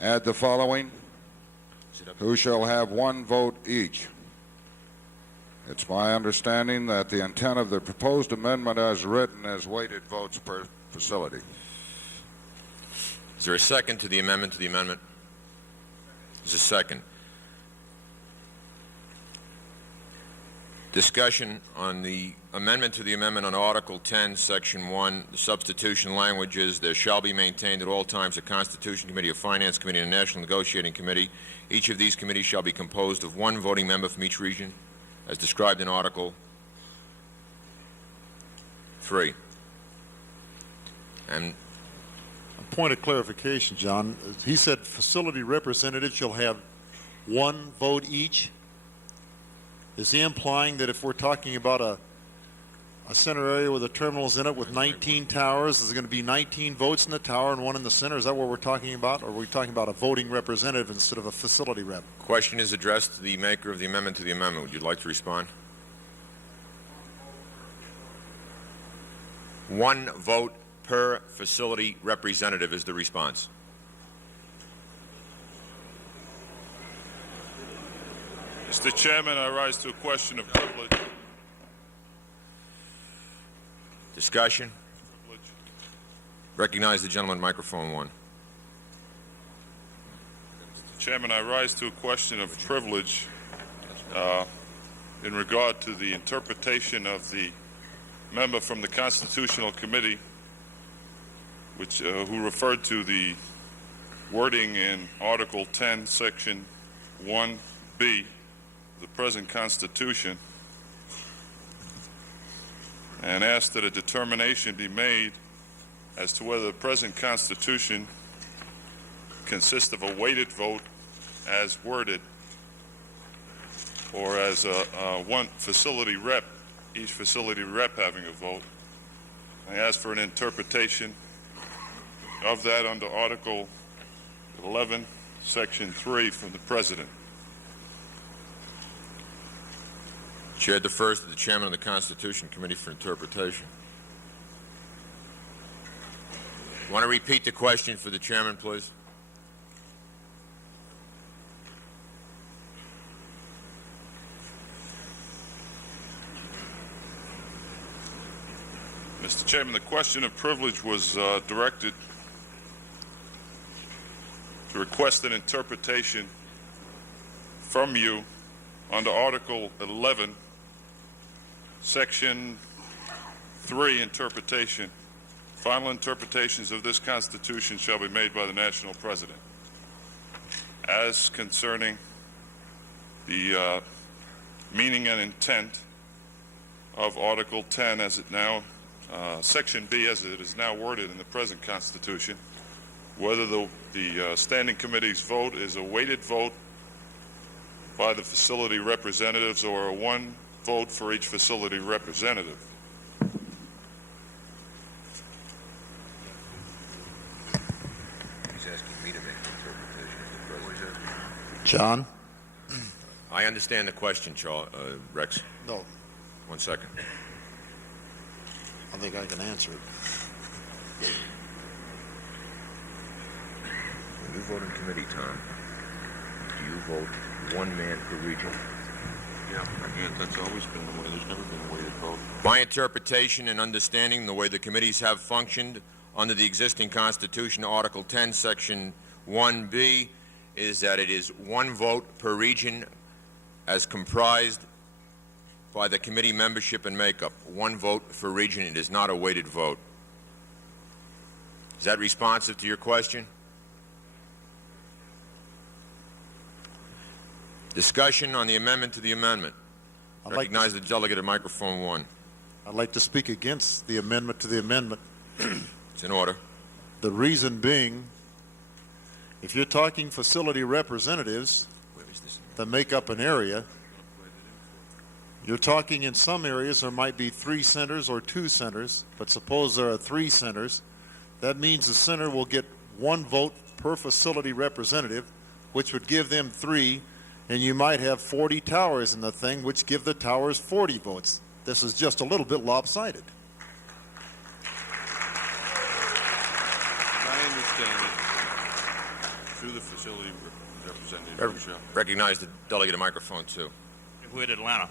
add the following: who shall have 1 vote each. It's my understanding that the intent of the proposed amendment as written is weighted votes per facility. Is there a second to the amendment There's a second. Discussion on the amendment to the amendment on Article 10, Section 1. The substitution language is, there shall be maintained at all times a Constitution Committee, a Finance Committee, and a National Negotiating Committee. Each of these committees shall be composed of 1 voting member from each region, as described in Article 3. And a point of clarification, John. He said facility representatives shall have 1 vote each. Is he implying that if we're talking about a center area with the terminals in it with 19 towers, there's going to be 19 votes in the tower and 1 in the center? Is that what we're talking about? Or are we talking about a voting representative instead of a facility rep? Question is addressed to the maker of the amendment to the amendment. Would you like to respond? 1 vote per facility representative is the response. Mr. Chairman, I rise to a question of privilege. Discussion. Recognize the gentleman, microphone 1. Mr. Chairman, I rise to a question of privilege in regard to the interpretation of the member from the Constitutional Committee, who referred to the wording in Article 10, Section 1B, the present Constitution, and asked that a determination be made as to whether the present Constitution consists of a weighted vote as worded, or as one facility rep, each facility rep having a vote. I asked for an interpretation of that under Article 11, Section 3 from the President. Chair defers to the Chairman of the Constitution Committee for interpretation. Want to repeat the question for the Chairman, please? Mr. Chairman, the question of privilege was directed to request an interpretation from you under Article 11, Section 3, interpretation. Final interpretations of this Constitution shall be made by the National President. As concerning the meaning and intent of Article 10 as it now Section B as it is now worded in the present Constitution, whether the Standing Committee's vote is a weighted vote by the facility representatives or a one vote for each facility representative. He's asking me to make the interpretation of the President. John? I understand the question, Rex. No. 1 second. I think I can answer it. When you vote in committee, Tom, do you vote one man per region? Yeah, again, that's always been the way. There's never been a way to vote. My interpretation and understanding the way the committees have functioned under the existing Constitution, Article 10, Section 1B, is that it is one vote per region as comprised by the committee membership and makeup. One vote for region. It is not a weighted vote. Is that responsive to your question? Discussion on the amendment to the amendment. Recognize the delegate at microphone 1. I'd like to speak against the amendment to the amendment. It's in order. The reason being, if you're talking facility representatives that make up an area, you're talking in some areas there might be 3 centers or 2 centers, but suppose there are 3 centers. That means the center will get 1 vote per facility representative, which would give them 3, and you might have 40 towers in the thing, which give the towers 40 votes. This is just a little bit lopsided. I understand it. Through the facility representative. Recognize the delegate at microphone 2. With Atlanta.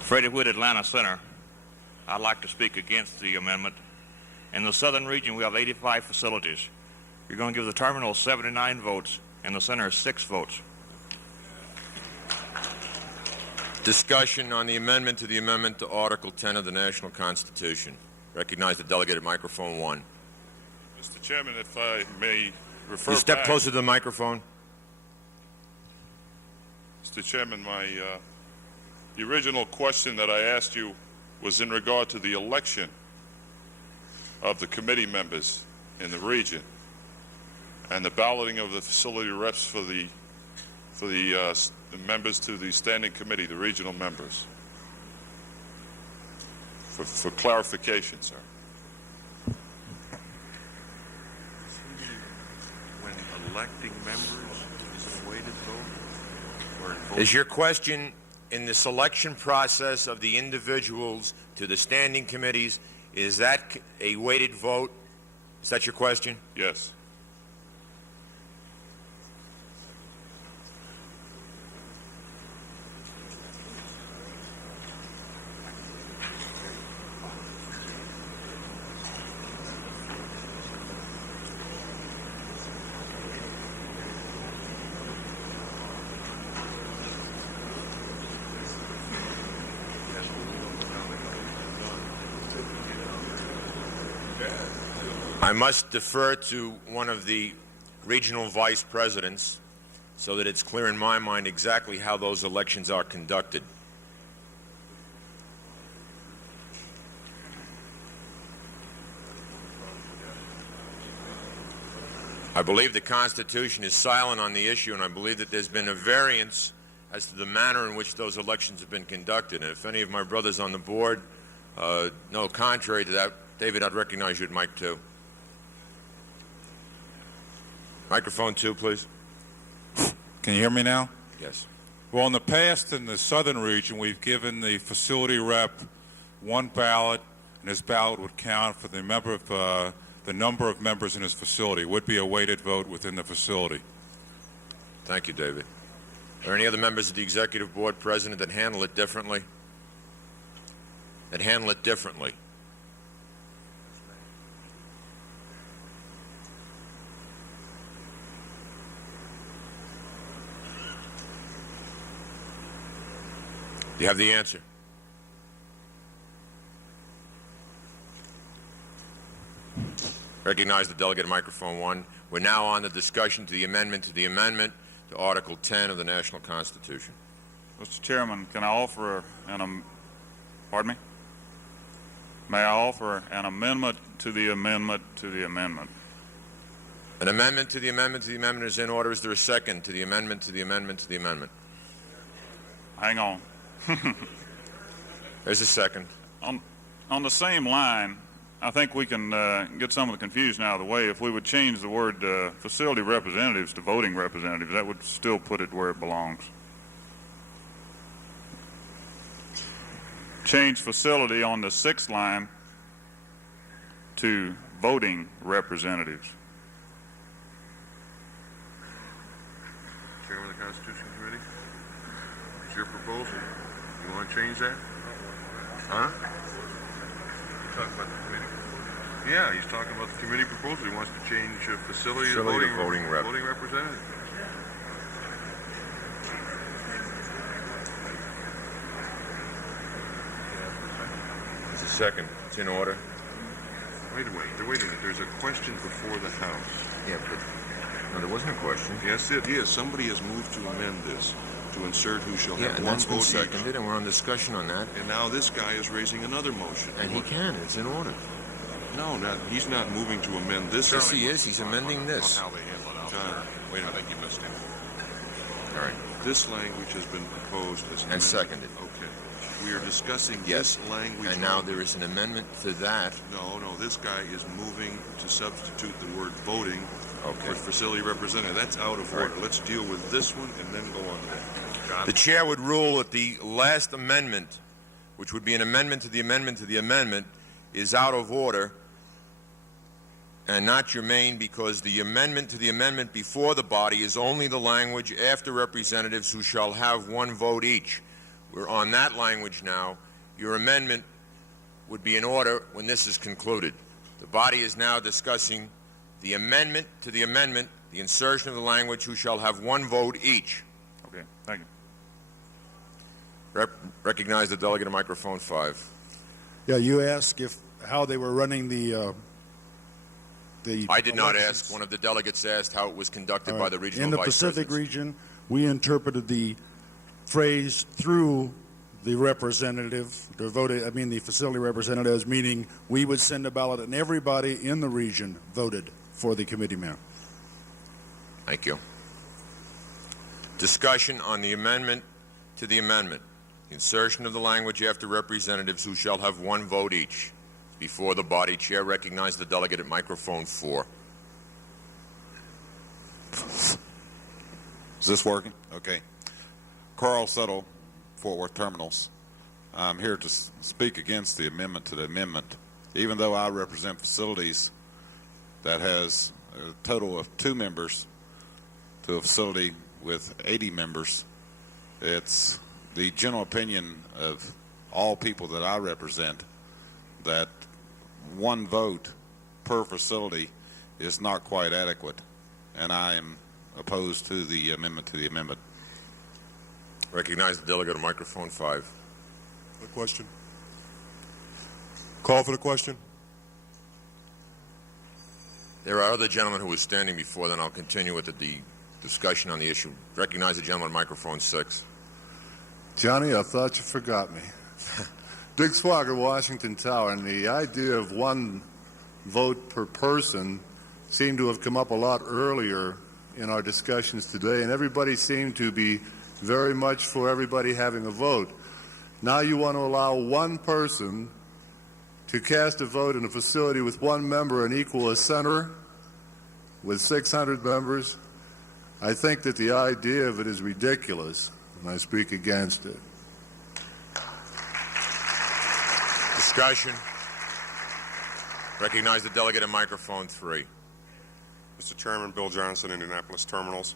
Freddie Wood, Atlanta Center. I'd like to speak against the amendment. In the southern region, we have 85 facilities. You're going to give the terminal 79 votes, and the center 6 votes. Discussion on the amendment to Article 10 of the National Constitution. Recognize the delegate at microphone 1. Mr. Chairman, if I may refer You step back, closer to the microphone. Mr. Chairman, the original question that I asked you was in regard to the election of the committee members in the region and the balloting of the facility reps for the members to the standing committee, the regional members. For clarification, sir. When electing members, is it a weighted vote? Or in vote? Is your question in the selection process of the individuals to the standing committees, is that a weighted vote? Is that your question? Yes. I must defer to one of the regional vice presidents so that it's clear in my mind exactly how those elections are conducted. I believe the Constitution is silent on the issue, and I believe that there's been a variance as to the manner in which those elections have been conducted. And if any of my brothers on the board know contrary to that, David, I'd recognize you at mic 2. Microphone 2, please. Can you hear me now? Yes. Well, in the past, in the southern region, we've given the facility rep one ballot, and his ballot would count for the number of members in his facility. It would be a weighted vote within the facility. Thank you, David. Are there any other members of the Executive Board present that handle it differently? Do you have the answer? Recognize the delegate at microphone 1. We're now on the discussion to the amendment to Article 10 of the National Constitution. Mr. Chairman, can I offer pardon me? May I offer an amendment to the amendment to the amendment? An amendment to the amendment to the amendment is in order. Is there a second to the amendment to the amendment to the amendment? Hang on. There's a second. On the same line, I think we can get some of the confusion out of the way. If we would change the word facility representatives to voting representatives, that would still put it where it belongs. Change facility on the 6th line to voting representatives. Chairman of the Constitution Committee, is your proposal? You want to change that? Huh? Talk about the committee proposal. Yeah, he's talking about the committee proposal. He wants to change facility to voting representative. There's a second. It's in order. Wait a minute. There's a question before the House. Yeah, but no, there wasn't a question. Yes, it is. Somebody has moved to amend this to insert who shall have and one that's been vote seconded, each. and we're on discussion on that. And now this guy is raising another motion. And he can. It's in order. No, he's not moving to amend this. Yes, he is. He's amending this. How they handle it out there. Wait a minute. I think you missed him. All right. This language has been proposed as and seconded. Okay. We are discussing yes. this language. And now there is an amendment to that. No. This guy is moving to substitute the word voting for facility representative. That's out of order. Right. Let's deal with this one and then go on to that. The chair would rule that the last amendment, which would be an amendment to the amendment to the amendment, is out of order and not germane because the amendment to the amendment before the body is only the language after representatives who shall have one vote each. We're on that language now. Your amendment would be in order when this is concluded. The body is now discussing the amendment to the amendment, the insertion of the language who shall have one vote each. Okay, thank you. Recognize the delegate at microphone 5. Yeah, you asked how they were running the I did not ask. One of the delegates asked how it was conducted by the regional vice presidents. In the Pacific region, we interpreted the phrase through the representative, the facility representatives, meaning we would send a ballot and everybody in the region voted for the committee man. Thank you. Discussion on the amendment to the amendment. Insertion of the language after representatives who shall have one vote each. Before the body, chair recognizes the delegate at microphone 4. Is this working? Okay. Carl Settle, Fort Worth Terminals. I'm here to speak against the amendment to the amendment. Even though I represent facilities that has a total of 2 members to a facility with 80 members, it's the general opinion of all people that I represent that one vote per facility is not quite adequate, and I am opposed to the amendment to the amendment. Recognize the delegate at microphone 5. The question. Call for the question. There are other gentlemen who were standing before, then I'll continue with the discussion on the issue. Recognize the gentleman at microphone 6. Johnny, I thought you forgot me. Dick Swagger, Washington Tower, and the idea of one vote per person seemed to have come up a lot earlier in our discussions today, and everybody seemed to be very much for everybody having a vote. Now you want to allow one person to cast a vote in a facility with one member and equal a senator with 600 members. I think that the idea of it is ridiculous, and I speak against it. Discussion. Recognize the delegate at microphone 3. Mr. Chairman, Bill Johnson, Indianapolis Terminals.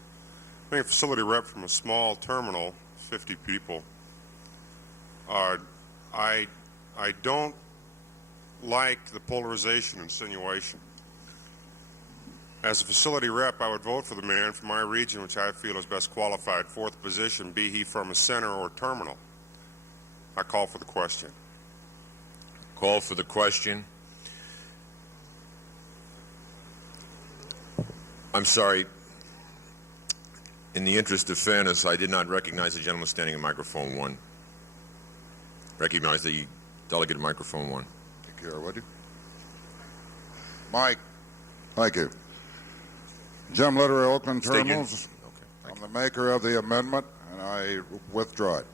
Being a facility rep from a small terminal, 50 people, I don't like the polarization insinuation. As a facility rep, I would vote for the man from my region, which I feel is best qualified for the position, be he from a center or terminal. I call for the question. Call for the question. I'm sorry. In the interest of fairness, I did not recognize the gentleman standing in microphone 1. Recognize the delegate at microphone 1. Take care, would you? Mike. Thank you. Jim Literary, Oakland Terminals. Okay, I'm the maker of the amendment, and I withdraw it.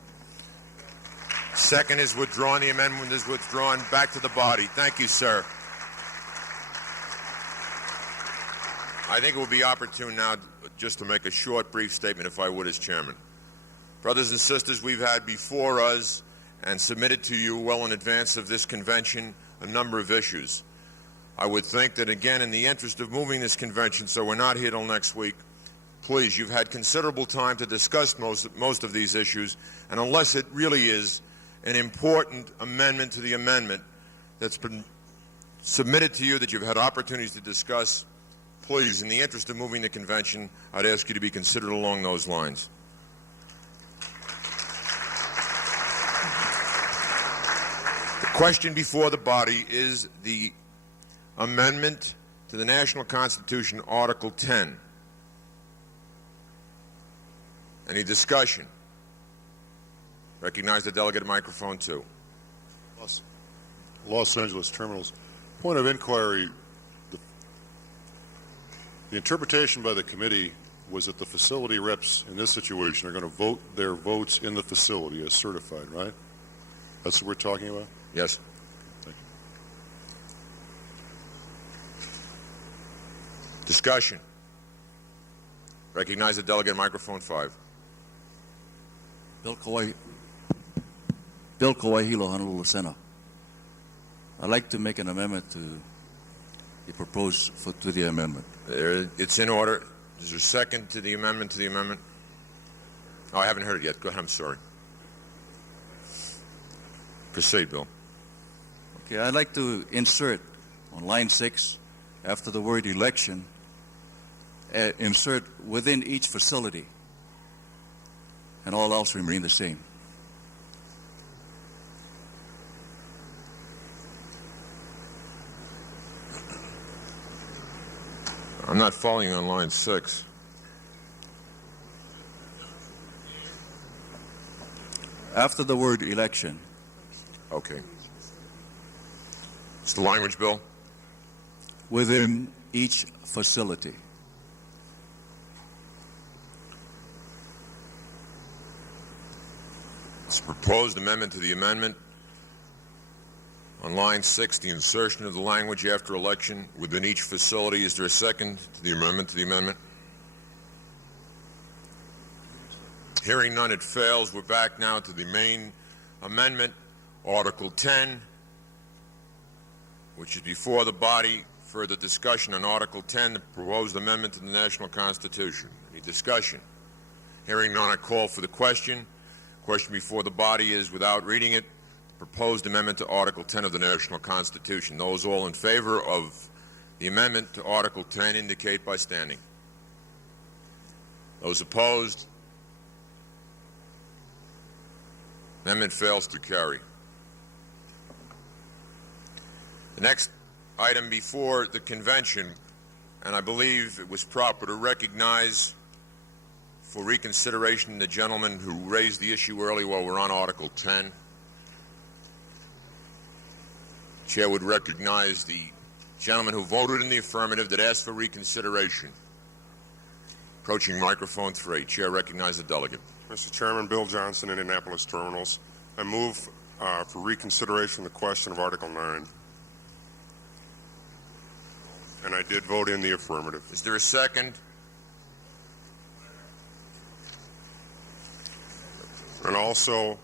Second is withdrawn. The amendment is withdrawn. Back to the body. Thank you, sir. I think it will be opportune now just to make a short, brief statement, if I would, as chairman. Brothers and sisters, we've had before us and submitted to you well in advance of this convention a number of issues. I would think that, again, in the interest of moving this convention so we're not here till next week, please, you've had considerable time to discuss most of these issues, and unless it really is an important amendment to the amendment that's been submitted to you that you've had opportunities to discuss, please, in the interest of moving the convention, I'd ask you to be considered along those lines. The question before the body is the amendment to the National Constitution, Article 10. Any discussion? Recognize the delegate at microphone 2. Los Angeles Terminals. Point of inquiry, the interpretation by the committee was that the facility reps in this situation are going to vote their votes in the facility as certified, right? That's what we're talking about? Yes. Thank you. Discussion. Recognize the delegate at microphone 5. Bill Kawahilo, Honolulu Center. I'd like to make an amendment to the proposed to the amendment. It's in order. Is there a second to the amendment to the amendment? Oh, I haven't heard it yet. Go ahead. I'm sorry. Proceed, Bill. Okay, I'd like to insert on line 6, after the word election, insert within each facility, and all else remain the same. I'm not following you on line 6. After the word election. Okay. It's the language, Bill? Within each facility. It's a proposed amendment to the amendment. On line 6, the insertion of the language after election within each facility. Is there a second to the amendment to the amendment? Hearing none, it fails. We're back now to the main amendment, Article 10, which is before the body. Further discussion on Article 10, the proposed amendment to the National Constitution. Any discussion? Hearing none, I call for the question. The question before the body is, without reading it, proposed amendment to Article 10 of the National Constitution. Those all in favor of the amendment to Article 10 indicate by standing. Those opposed? Amendment fails to carry. The next item before the convention, and I believe it was proper to recognize for reconsideration the gentleman who raised the issue early while we're on Article 10. Chair would recognize the gentleman who voted in the affirmative that asked for reconsideration. Approaching microphone 3. Chair recognizes the delegate. Mr. Chairman, Bill Johnson, Indianapolis Terminals. I move for reconsideration the question of Article 9. And I did vote in the affirmative. Is there a second? And also,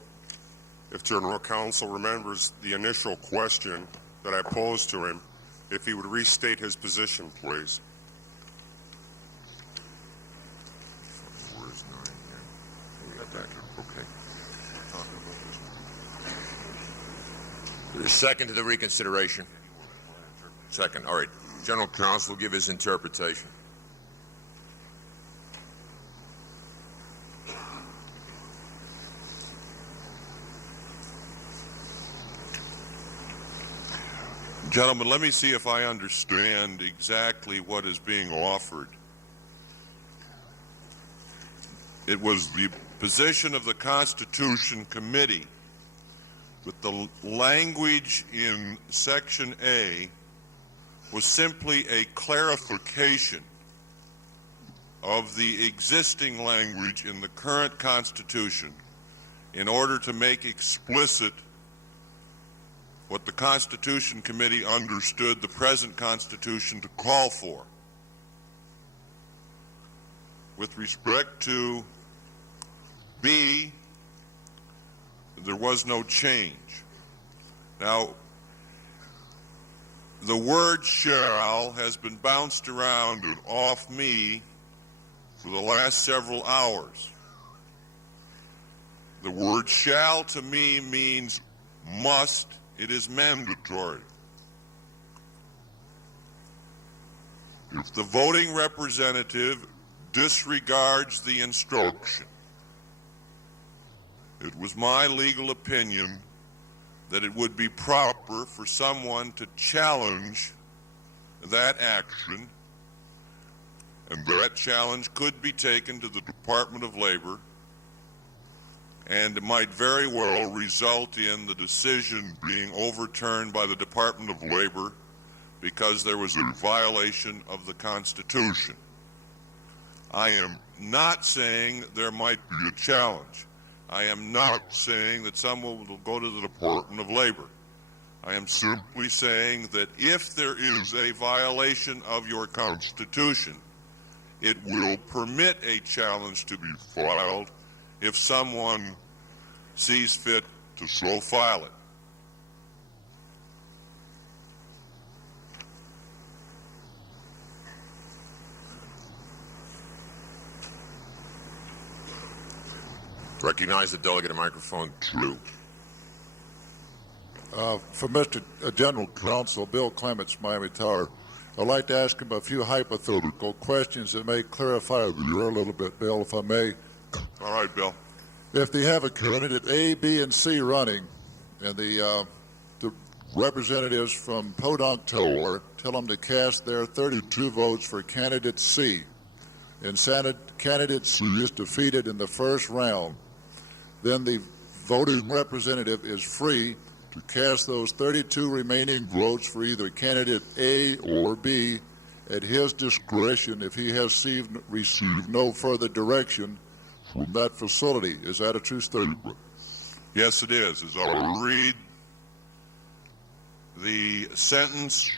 if General Counsel remembers the initial question that I posed to him, if he would restate his position, please. Where's 9 here? Back here. Okay. There's a second to the reconsideration. Second. All right. General Counsel will give his interpretation. Gentlemen, let me see if I understand exactly what is being offered. It was the position of the Constitution Committee that the language in Section A was simply a clarification of the existing language in the current Constitution in order to make explicit what the Constitution Committee understood the present Constitution to call for. With respect to B, there was no change. Now, the word shall has been bounced around and off me for the last several hours. The word shall to me means must. It is mandatory. If the voting representative disregards the instruction, it was my legal opinion that it would be proper for someone to challenge that action, and that challenge could be taken to the Department of Labor, and it might very well result in the decision being overturned by the Department of Labor because there was a violation of the Constitution. I am not saying there might be a challenge. I am not saying that someone will go to the Department of Labor. I am simply saying that if there is a violation of your Constitution, it will permit a challenge to be filed if someone sees fit to so file it. Recognize the delegate at microphone 2. For Mr. General Counsel, Bill Clements, Miami Tower, I'd like to ask him a few hypothetical questions that may clarify the year a little bit, Bill, if I may. All right, Bill. If they have a candidate A, B, and C running, and the representatives from Podunk tell them to cast their 32 votes for candidate C, and candidate C is defeated in the first round, then the voting representative is free to cast those 32 remaining votes for either candidate A or B at his discretion if he has received no further direction from that facility. Is that a true statement? Yes, it is. As I'll read the sentence.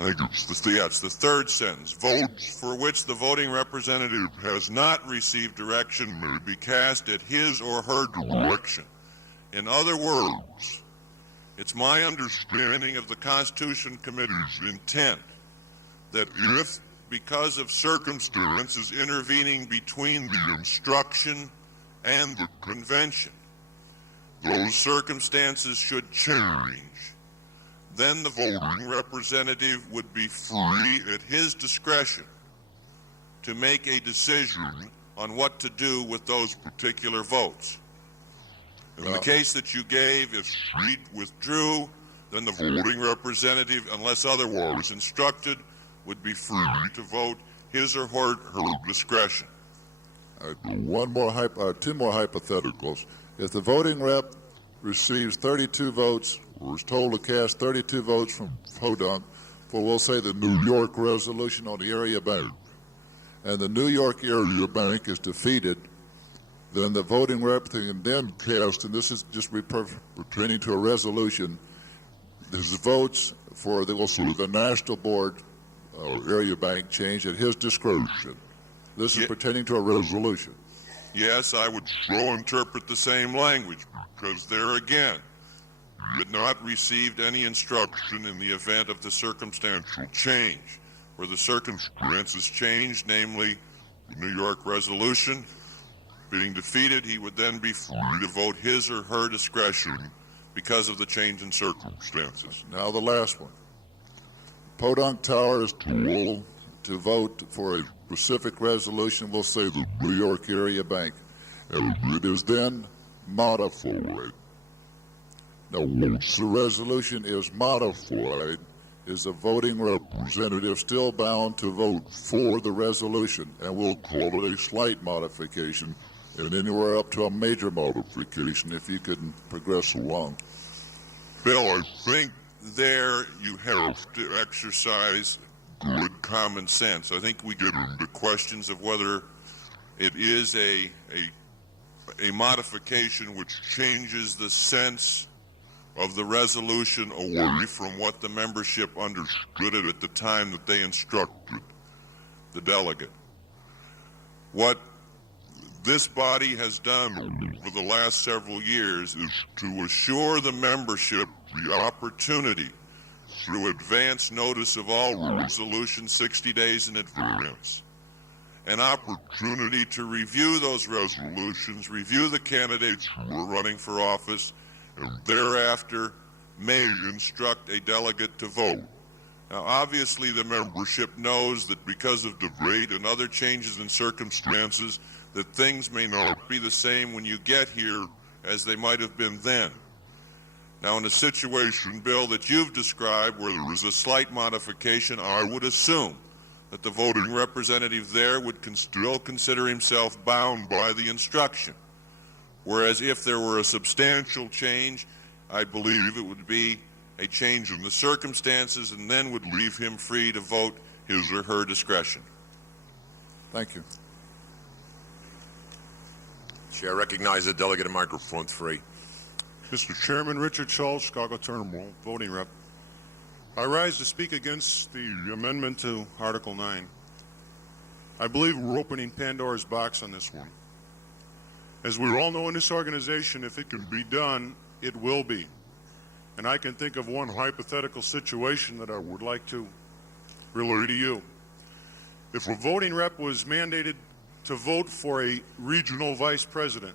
I think it's the third sentence. Votes for which the voting representative has not received direction may be cast at his or her direction. In other words, it's my understanding of the Constitution Committee's intent that if, because of circumstances intervening between the instruction and the convention, those circumstances should change, then the voting representative would be free at his discretion to make a decision on what to do with those particular votes. In the case that you gave, if she withdrew, then the voting representative, unless otherwise instructed, would be free to vote his or her discretion. Two more hypotheticals. If the voting rep receives 32 votes, or is told to cast 32 votes from Podunk for, we'll say, the New York resolution on the area bank, and the New York area bank is defeated, then the voting rep can then cast, and this is just pertaining to a resolution, his votes for the National Board area bank change at his discretion. This is pertaining to a resolution. Yes, I would so interpret the same language, because there again, you had not received any instruction in the event of the circumstantial change. Where the circumstances changed, namely the New York resolution, being defeated, he would then be free to vote his or her discretion because of the change in circumstances. Now the last one. Podunk Tower is too to vote for a specific resolution, we'll say the New York Area Bank. And it is then modified. Now, once the resolution is modified, is the voting representative still bound to vote for the resolution? And we'll call it a slight modification, and anywhere up to a major modification if you can progress along. Bill, I think there you have to exercise good common sense. I think we get into questions of whether it is a modification which changes the sense of the resolution away from what the membership understood it at the time that they instructed the delegate. What this body has done over the last several years is to assure the membership the opportunity through advance notice of all resolutions 60 days in advance, an opportunity to review those resolutions, review the candidates who are running for office, and thereafter may instruct a delegate to vote. Now, obviously, the membership knows that because of debate and other changes in circumstances, that things may not be the same when you get here as they might have been then. Now, in a situation, Bill, that you've described where there is a slight modification, I would assume that the voting representative there would still consider himself bound by the instruction. Whereas if there were a substantial change, I believe it would be a change in the circumstances and then would leave him free to vote his or her discretion. Thank you. Chair recognizes the delegate at microphone 3. Mr. Chairman, Richard Schultz, Chicago Terminal, voting rep. I rise to speak against the amendment to Article 9. I believe we're opening Pandora's box on this one. As we all know in this organization, if it can be done, it will be. And I can think of one hypothetical situation that I would like to relay to you. If a voting rep was mandated to vote for a regional vice president,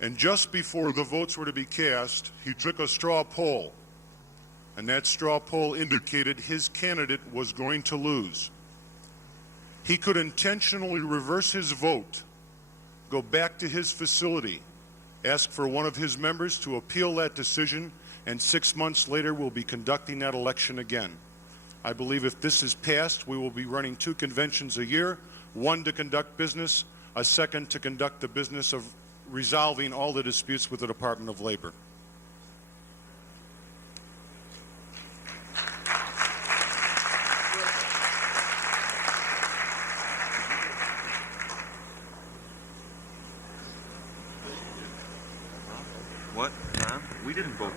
and just before the votes were to be cast, he took a straw poll, and that straw poll indicated his candidate was going to lose. He could intentionally reverse his vote, go back to his facility, ask for one of his members to appeal that decision, and 6 months later we'll be conducting that election again. I believe if this is passed, we will be running 2 conventions a year, one to conduct business, a second to conduct the business of resolving all the disputes with the Department of Labor. What, Tom? We didn't vote.